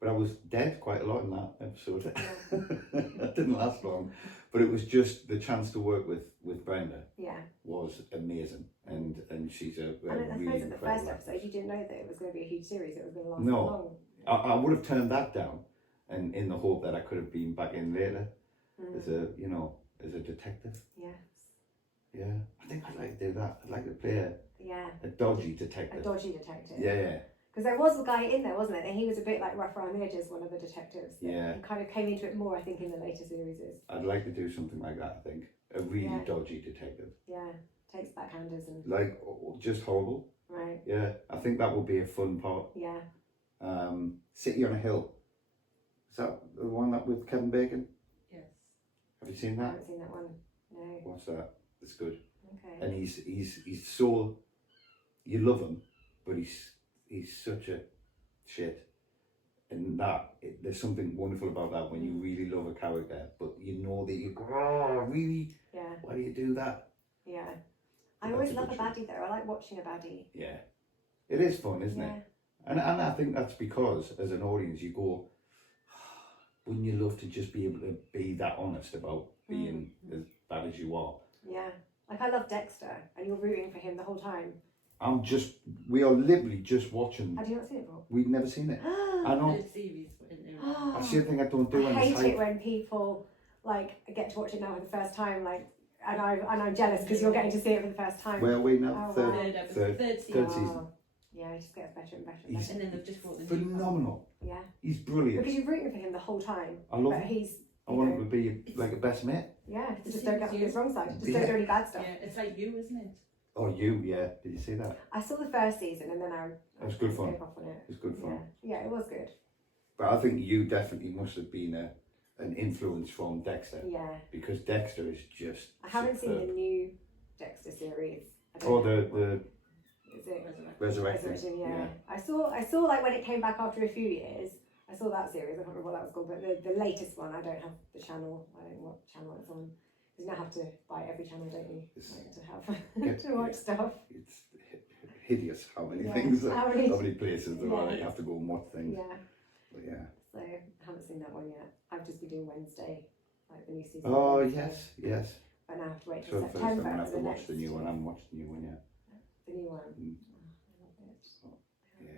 But I was dead quite a lot in that episode. That didn't last long, but it was just the chance to work with Brenda Yeah. was amazing, and she's a And I really suppose in the incredible first actress. episode, you didn't know that it was going to be a huge series. It was going to last No. so long. I would have turned that down, and in the hope that I could have been back in later as a detective. Yes. Yeah, I think I'd like to do that. I'd like to play Yeah. a dodgy A detective. dodgy detective. Yeah. Because there was a guy in there, wasn't it? And he was a bit like rough around the edges, one of the detectives. Yeah. And kind of came into it more, I think, in the later series. I'd like to do something like that. I think a really Yeah. dodgy detective, Yeah. Takes backhanders and. like just horrible. Right. Yeah, I think that would be a fun part. Yeah. City on a Hill. Is that the one that with Kevin Bacon? Yes. Have you seen I that? haven't seen that one. No. Watch that. It's good. Okay. And he's so, you love him, but he's such a shit. And there's something wonderful about that when you really love a character, but you know that you go, oh, really? Yeah. Why do you do that? Yeah. I That's always a love a good show. baddie though. I like watching a baddie. Yeah. It is fun, isn't Yeah. it? And I think that's because, as an audience, you go, wouldn't you love to just be able to be that honest about being as bad as you are? Yeah. Like, I love Dexter, and you're rooting for him the whole time. We are literally just watching. Have you not seen it before? We've never seen it. I know. The series. That's the other thing I don't do. I when hate it's it hype. when people, like, get to watch it now for the first time, like, and I'm jealous because you're getting to see it for the first time. Where are we now? Oh, Third, wow. Third season. Oh, yeah, he just gets better and better and He's better. And then they've just brought the new one. Phenomenal. Yeah. He's brilliant. Because you're rooting for him the whole time. I love But him. he's, I want him to be like a best mate. yeah, It's just the don't get same on as his you. wrong side. Just Yeah. don't do any bad stuff. Yeah, it's like you, isn't it? Oh, yeah. Did you see that? I saw the first season and then I It was good fun. gave up on it. It was good fun. Yeah, it was good. But I think you definitely must have been an influence from Dexter, Yeah. because Dexter is just. I haven't seen the superb. new Dexter series. I don't Oh, know. the Is it Resurrected. Resurrection? Yeah. I saw like when it came back after a few years. I saw that series. I can't remember what that was called, but the latest one. I don't have the channel. I don't know what channel it's on. Because you now have to buy every channel, don't you? It's- Like, to have to watch stuff. It's hideous how many Yeah. things, How many- how many places there are that you Yeah. have to go and watch things. Yeah. But yeah. So I haven't seen that one yet. I've just been doing Wednesday, like the new season. Oh Wednesday. yes. But now I have to wait So till the first time I'm September gonna have for to the watch next the new one. I two. haven't watched the new one yet. The new one. Mm. Oh, I love it. Yeah.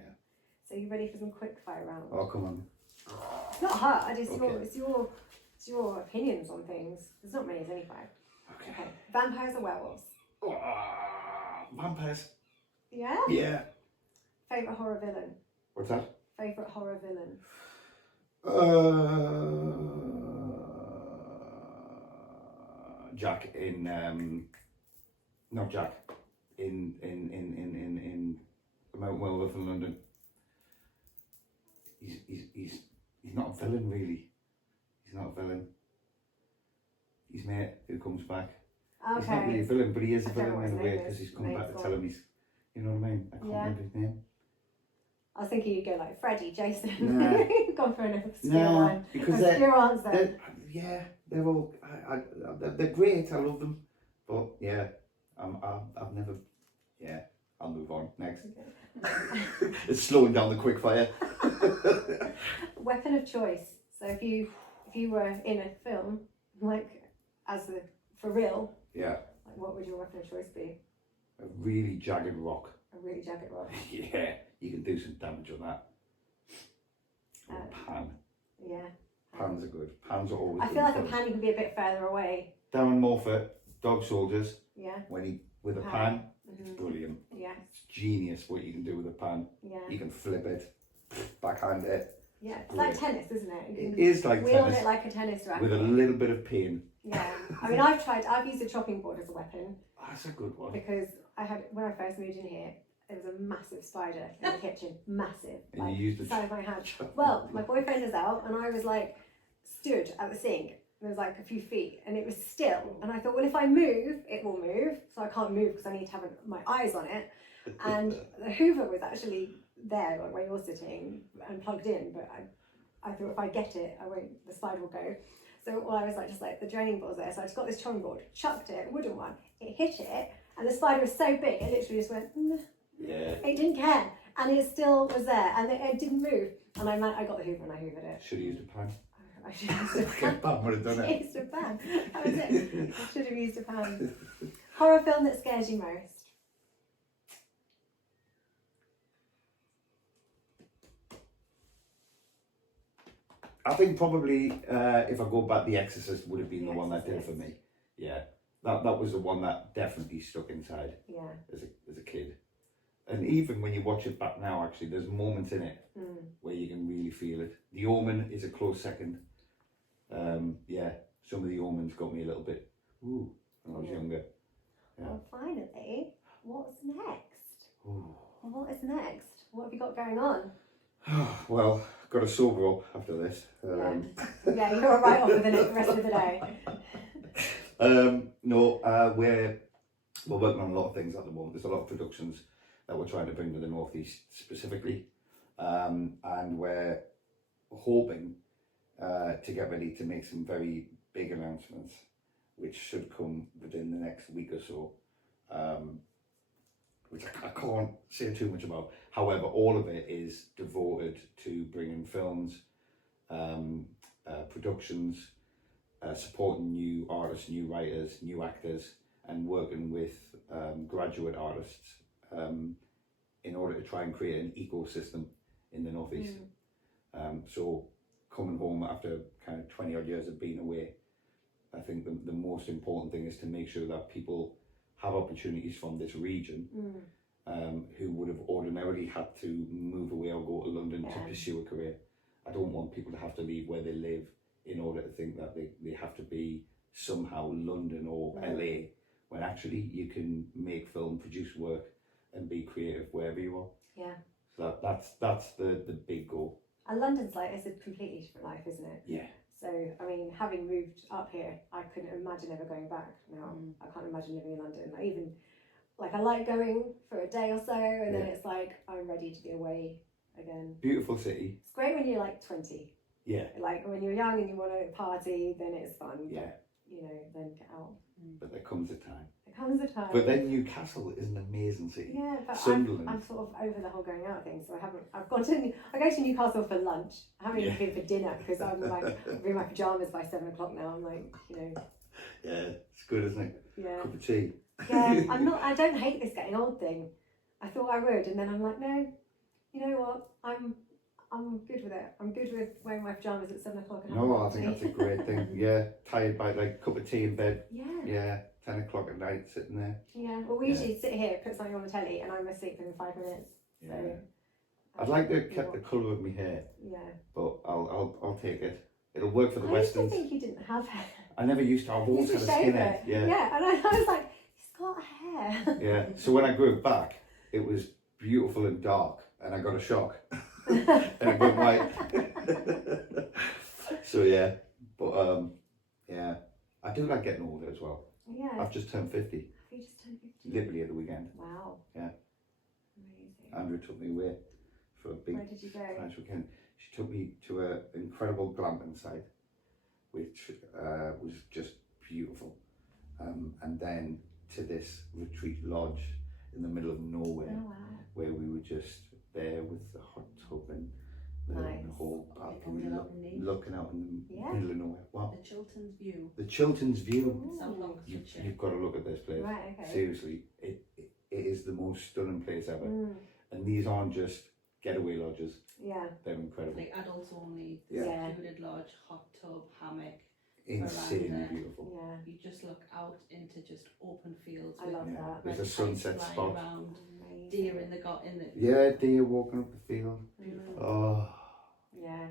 So you ready for some quick fire round? Oh come on. It's not hard. It's Okay. your opinions on things. There's not many. There's only 5. Okay. Okay. Vampires or werewolves? Vampires. Yeah. Yeah. Favorite horror villain. What's that? Favorite horror villain. Jack in not Jack in Mount Welworth in London. He's not a villain really. He's not a villain. His mate who comes back. He's not really a Okay. villain, but he is a I don't know villain what in a his way name because is. he's come back to Name's tell him he's. You know what I mean? I can't Yeah. remember his name. I was thinking you'd go like Freddy, Jason. Nah. Gone for an obscure No, one. because Obscure answer. they're all. They're great. I love them, but yeah, I've never. Yeah, I'll move on next. It's slowing down the quick fire. Weapon of choice. So if you were in a film, like for real, Yeah, like what would your weapon of choice be? a really jagged rock. A really jagged rock. Yeah, you can do some damage on that. Or a pan. Yeah. Pans are good. Pans are always I good feel like a fun. pan you can be a bit further away. Darren Morford, Dog Soldiers, Yeah. when he with a Pan. pan, Mhm. it's brilliant. Yeah. It's genius what you can do with a pan. Yeah. You can flip it, backhand it. Yeah. It's like Brilliant. tennis, isn't it? You It can is like wield tennis it like a tennis racket. with a little bit of pain. Yeah. I mean, I've used a chopping board as a weapon That's a good one. because when I first moved in here, there was a massive spider in the kitchen. Massive. And like, you used the size of my hand. Well, my boyfriend was out and I was like stood at the sink. There was like a few feet and it was still. And I thought, well, if I move, it will move. So I can't move because I need to have my eyes on it. And the Hoover was actually there, like where you're sitting, and plugged in. But I thought if I get it, the spider will go. So I was like, just like the draining board's there. So I just got this chopping board, chucked it, wooden one. It hit it, and the spider was so big, it literally just went. Yeah. It didn't care, and it still was there, and it didn't move. And I got the Hoover and I hoovered it. Should have used a pan. I should have used a pan. Pan would have done it. Used a pan. That was it. I should have used a pan. Horror film that scares you most. I think probably if I go back, The Exorcist would have been The the one that did it for Exorcist. me. Yeah, that was the one that definitely stuck inside Yeah. as a kid. And even when you watch it back now, actually, there's moments in it Mm. where you can really feel it. The Omen is a close second. Yeah, some of the Omens got me a little bit. Ooh, when I was Yeah. younger. Yeah. Well, finally, what's next? Ooh. What is next? What have you got going on? Well, got to sober up after this. Yeah, you're right off for the rest of the day. No, we're working on a lot of things at the moment. There's a lot of productions that we're trying to bring to the Northeast specifically, and we're hoping to get ready to make some very big announcements, which should come within the next week or so. which I can't say too much about. However, all of it is devoted to bringing films, productions, supporting new artists, new writers, new actors, and working with graduate artists in order to try and create an ecosystem in the Northeast. So coming home after kind of 20 odd years of being away, I think the most important thing is to make sure that people have opportunities from this region who would have ordinarily had to move away or go to London to pursue a career. I don't want people to have to leave where they live in order to think that they have to be somehow London or LA, when actually you can make film, produce work and be creative wherever you are. Yeah. So that's the big goal. And London's like, it's a completely different life, isn't it? Yeah. So, I mean, having moved up here, I couldn't imagine ever going back now. I can't imagine living in London. I like going for a day or so, and then it's like, I'm ready to be away again. Beautiful city. It's great when you're like 20. Yeah. Like when you're young and you want to party, then it's fun. Yeah. But, you know, then get out. But there comes a time. There comes a time. But then Newcastle is an amazing city. Yeah, but Sunderland. I'm sort of over the whole going out thing, so I go to Newcastle for lunch. I haven't even been for dinner because I'm like, I'm in my pyjamas by 7 o'clock now. I'm like, you know. Yeah, it's good, isn't it? Yeah. Cup of tea. Yeah, I don't hate this getting old thing. I thought I would, and then I'm like, no, you know what? I'm good with it. I'm good with wearing my pyjamas at 7 o'clock. No, I think that's a great thing. Yeah, tired by like cup of tea in bed. Yeah. Yeah, 10 o'clock at night sitting there. Yeah. Well, we usually sit here, put something on the telly, and I'm asleep within 5 minutes. Yeah. So I'd like to have kept the colour of my hair. Yeah. But I'll take it. It'll work for the I used to westerns. think you didn't have hair. I never used to. I've You always used had to a shave skinhead. it. Yeah. Yeah, and I was like, he's got hair. Yeah. So when I grew it back, it was beautiful and dark, and I got a shock. And I went white. So yeah, but yeah, I do like getting older as well. Yeah. I've just turned 50. Have you just turned 50? Literally at the weekend. Wow. Yeah. Amazing. Andrew took me away for a big Where did you go? nice weekend. She took me to an incredible glamping site, which was just beautiful, and then to this retreat lodge in the middle of nowhere, Oh, wow. where we were just there with the hot tub and the Nice. whole balcony, Going out in nature. looking out in the Yeah. middle of nowhere. Wow. The Chilterns View. The Chilterns View. Ooh. South Oxfordshire. You've got to look at this place. Right, okay. Seriously, it is the most stunning place ever. Mm. And these aren't just getaway lodges. Yeah. They're incredible. Like adults only, the Yeah. secluded lodge, hot tub, hammock. Insanely Veranda. beautiful. Yeah. You just look out into just open fields. I with love Yeah. that. There's red a sunset kites spot. flying around, Amazing. deer in the Yeah, deer walking up the field. beautiful. Oh, Yeah.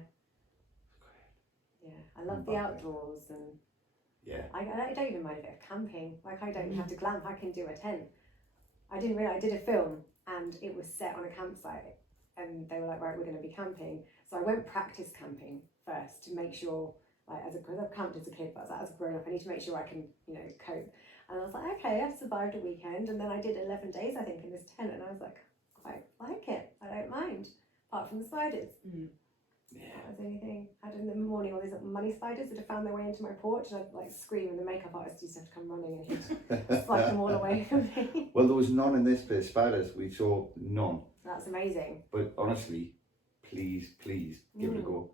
great. Yeah. I love the back there. outdoors, and Yeah. I don't even mind a bit of camping. Like, I don't have to glamp, I can do a tent. I didn't realise, I did a film and it was set on a campsite, and they were like, right, we're going to be camping. So I went practice camping first to make sure, like, because I've camped as a kid, but I was like, as a grown up, I need to make sure I can, you know, cope. And I was like, okay, I've survived a weekend. And then I did 11 days, I think, in this tent, and I was like, I like it. I don't mind, apart from the spiders. Yeah. That was the only thing. I had in the morning all these little money spiders that had found their way into my porch, and I'd like scream, and the makeup artist used to have to come running and he'd swipe them all away from me. Well, there was none in this place. Spiders, we saw none. That's amazing. But honestly, please give it a go.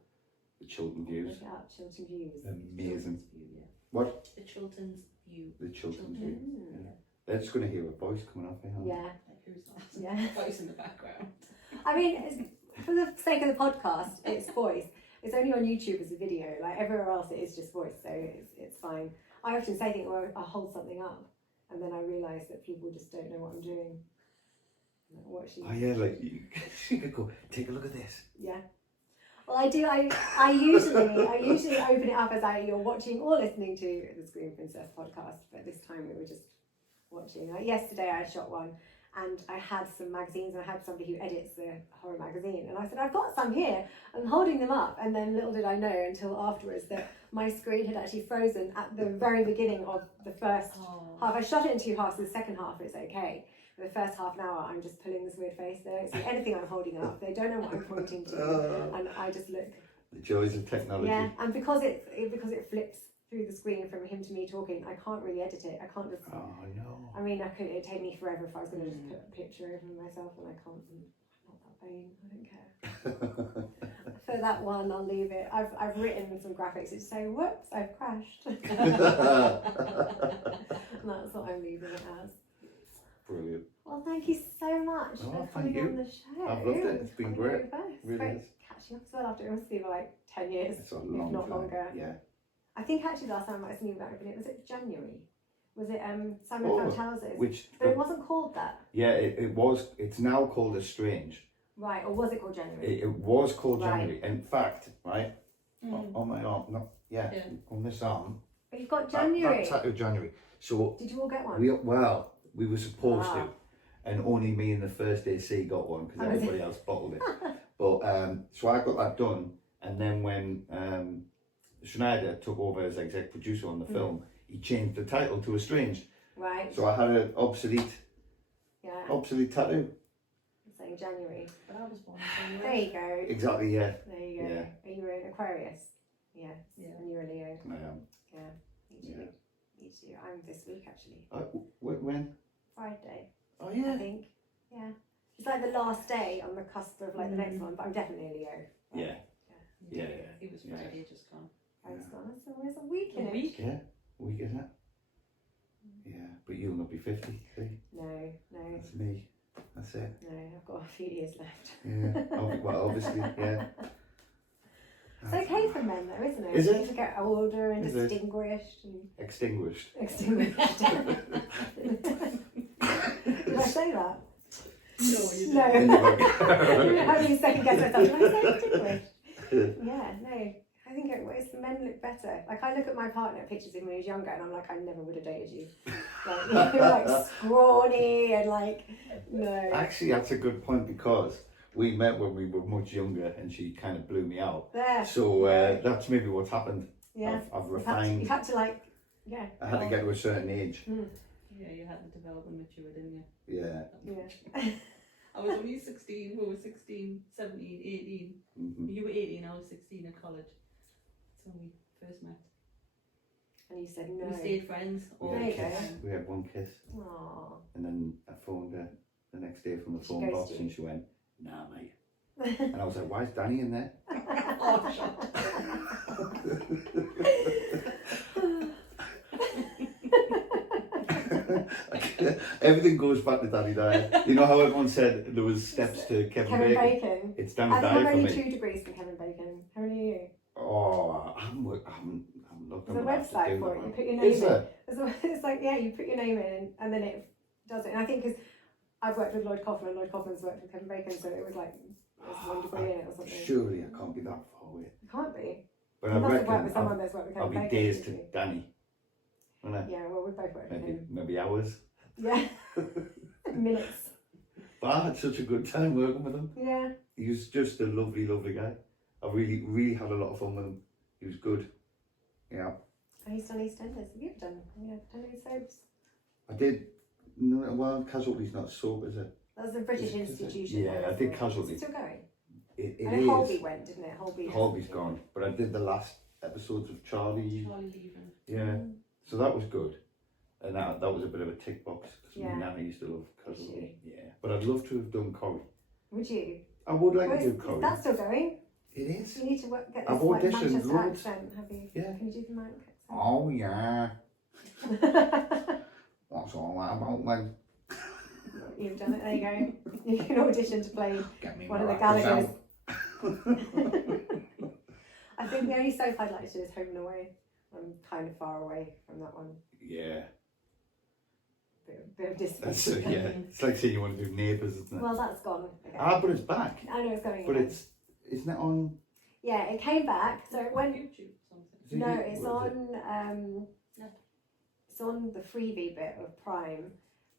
The Chiltern Views. Look out, Chiltern Views. Amazing. Chiltern's View, yeah. What? The Chiltern's View. The Chiltern Chiltern. View. Mm. Yeah. They're just going to hear a voice coming off there. aren't they? Yeah. Like, who's that? Yeah. Voice in the background. I mean, for the sake of the podcast, it's voice. It's only on YouTube as a video. Like everywhere else, it is just voice, so it's fine. I often say things where I'll hold something up, and then I realise that people just don't know what I'm doing. Like, what she? Oh yeah, like you could go, take a look at this. Yeah. Well, I do. I usually open it up as you're watching or listening to the Screen Princess podcast, but this time we were just watching. Like yesterday, I shot one. And I had some magazines, and I had somebody who edits the horror magazine. And I said, I've got some here. I'm holding them up. And then little did I know until afterwards that my screen had actually frozen at the very beginning of the first half. I shot it in 2 halves. The second half is okay. The first half an hour, I'm just pulling this weird face. They don't see anything I'm holding up. They don't know what I'm pointing to. And I just look. The joys of technology. Yeah, and because it flips through the screen from him to me talking, I can't really edit it. I can't just. Oh no. I mean, it'd take me forever if I was going to just put a picture of myself, and I can't. I'm not that vain. I don't care. For that one, I'll leave it. I've written some graphics that say, "Whoops, I've crashed." And that's what I'm leaving it as. Brilliant. Well, thank you so much for thank coming you. on the show. I've loved it. It's been great. Really great is. catching up as well after it must be like 10 years, It's a if long not time. longer. Yeah. I think actually last time I might have seen you back, but was it January? Was it Simon Oh, Found Houses? Which? But it wasn't called that. Yeah, it was. It's now called Estrange. Right, or was it called January? It was called Right. January. In fact, right on my arm, Yeah. on this arm. But you've got That January. tattoo January. So Did you all get one? we were supposed Ah. to, and only me and the first AC got one because Oh, is it? everybody else bottled it. But so I got that done, and then when Schneider took over as exec producer on the film, he changed the title to Estranged. Right. So I had an obsolete tattoo. Saying January. But I was born in There January. you go. Exactly. Yeah. There you go. Yeah. Are you an Aquarius? Yeah. Yeah. And you're a Leo. I am. Yeah. Me too. Yeah. Me too. I'm this week actually. When? Friday. Oh I yeah. think. Yeah. It's like the last day on the cusp of like the next one, but I'm definitely a Leo. Yeah. Yeah. It was Yeah. Friday just gone. It's gone. It's always a week in A it. week? Yeah. Week is it? Yeah. But you'll not be 50. See? No. That's me. That's it. No, I've got a few years left. Yeah. Well, obviously. Yeah. It's okay for men though, isn't it? Is it? To get older and Is it? distinguished and Extinguished. extinguished. Did I say that? No, you No. didn't. How do you second guess myself? Did I say extinguished? Yeah, no. I think it's the men look better. Like I look at my partner pictures of him when he was younger and I'm like, I never would have dated you. Like you're like scrawny and like no. Actually, that's a good point because we met when we were much younger and she kind of blew me out. There. So that's maybe what's happened. Yeah. I've You've had refined. to like, yeah. I had to get to a certain age. Yeah, you had to develop and mature, didn't you? Yeah. Yeah. I was only 16, who was 16, 17, 18. Mm-hmm. You were 18, I was 16 at college. That's when we first met. And you said no. We stayed friends all There the you go. time. We had one kiss, Aww. and then I phoned her the next day from the She phone ghosted box, you? and she went, "Nah, mate." And I was like, "Why is Danny in there?" Oh, shut Everything goes back to Danny Dyer. You know how everyone said there was steps to Kevin Bacon? It's Danny And Dyer I'm for only me. 2 degrees from Kevin Bacon. How many are you? Oh, I'm not There's a gonna have to website do for it. that. You put your name Is in. there? It's like, yeah, you put your name in and then it does it. And I think because I've worked with Lloyd Kaufman and Lloyd Kaufman's worked with Kevin Bacon, so it was like, there's 1 degree in it or something. Surely I can't be that far away. It can't be. But You I must have worked reckon with someone that's worked with I'll Kevin be Bacon. days to haven't you? Danny. Won't I? Yeah, well, we both worked with him. Maybe hours. Yeah. Minutes. But I had such a good time working with him. Yeah. He was just a lovely, lovely guy. I really had a lot of fun with him. He was good. Yeah. And he's done EastEnders. Have you ever done? Yeah, done any soaps? I did. No, well, Casualty's not soap, is it? That was a British Is it- institution. yeah, though, I isn't did it? Casualty. Is it still going? It I know Holby is. went, didn't it? Holby. Holby's gone. But I did the last episodes of Charlie. Charlie leaving. Yeah. So that was good. And that was a bit of a tick box. Because Yeah. Nana used to love Casualty. Yeah. But I'd love to have done Corrie. Would you? I would like Well, to do is Corrie. that still going? It is. You need to get this I've like auditioned Manchester loads. accent, have you? Yeah. Can you do the Manc Oh yeah. accent? What's all that about then? You've done it, there you go. You can audition to play Get me one of my the rappers Gallaghers. out. I think the only soap I'd like to do is Home and Away. I'm kind of far away from that one. Yeah. Bit of distance. That's yeah. It's like saying you want to do Neighbours, isn't it? Well, that's gone. Okay. But it's back. I know it's going But again. isn't it on? Yeah, it came back. So it went. YouTube something. Is it No, you- it's what is on. It's on the freebie bit of Prime,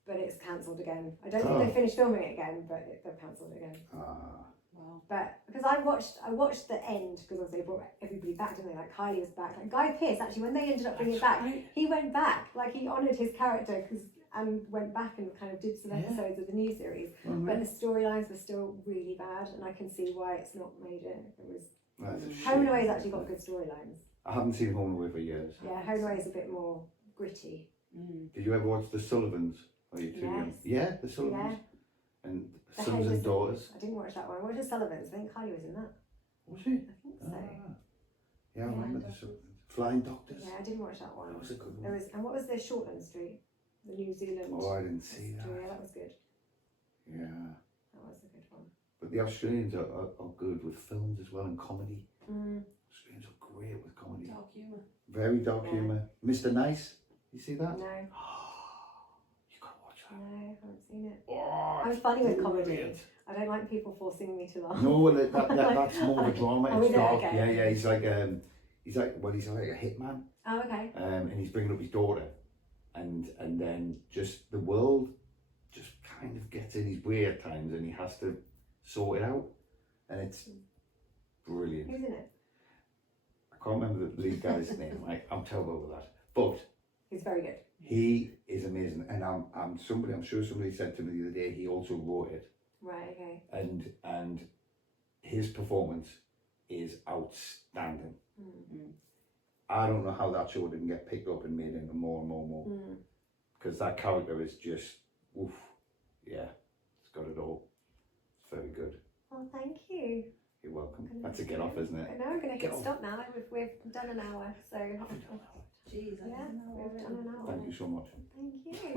but it's cancelled again. I don't think Oh. they finished filming it again, but they've cancelled it again. Ah. Wow. But because I watched the end because obviously they brought everybody back, didn't they? Like Kylie was back. Like Guy Pearce actually, when they ended up bringing it back, he went back. Like he honoured his character and went back and kind of did some Yeah. episodes of the new series. But the storylines were still really bad, and I can see why it's not made it. It was That's a Home and shame. Away's actually got good storylines. I haven't seen Home and Away for years. Yeah, Home and Away is a bit more gritty. Did you ever watch The Sullivans? Are you too young? Yeah, The Sullivans. Yeah. And The Sons and Hendersons. Daughters. I didn't watch that one. I watched The Sullivans. I think Kylie was in that. Was she? I think so. Yeah, I remember The Sullivans. Flying Doctors. Yeah, I didn't watch that one. That was a good There one. was, and what was the Shortland Street? The New Zealand. Oh, I didn't see that. Yeah, that was good. Yeah. That was a good one. But the Australians are good with films as well and comedy. Mm. Australians are great with comedy. Dark humour. Very dark Yeah. humour. Mr. Nice. You see that? No, You gotta watch that. no, I haven't seen it. Oh, I'm it's funny with brilliant. comedy. I don't like people forcing me to laugh. No, well, that's more of a drama. Oh, It's is it? dark. Okay. Yeah. He's like a hitman, Oh, okay. and he's bringing up his daughter, and then just the world just kind of gets in his way at times, and he has to sort it out, and it's brilliant. Who's in it? I can't remember the lead guy's name. I'm terrible with that, but He's very good. he is amazing, and I'm sure somebody said to me the other day he also wrote it. Right, okay. And his performance is outstanding. Mm. I don't know how that show didn't get picked up and made into more and more and more, Mm. because that character is just oof, yeah, it's got it all. It's very good. Well, thank you. You're welcome. That's a get off, isn't it? I know, I'm going to Get hit off. stop now. We've done an hour, so Jeez, I yeah, didn't know we've done an hour. Thank you so much. Thank you.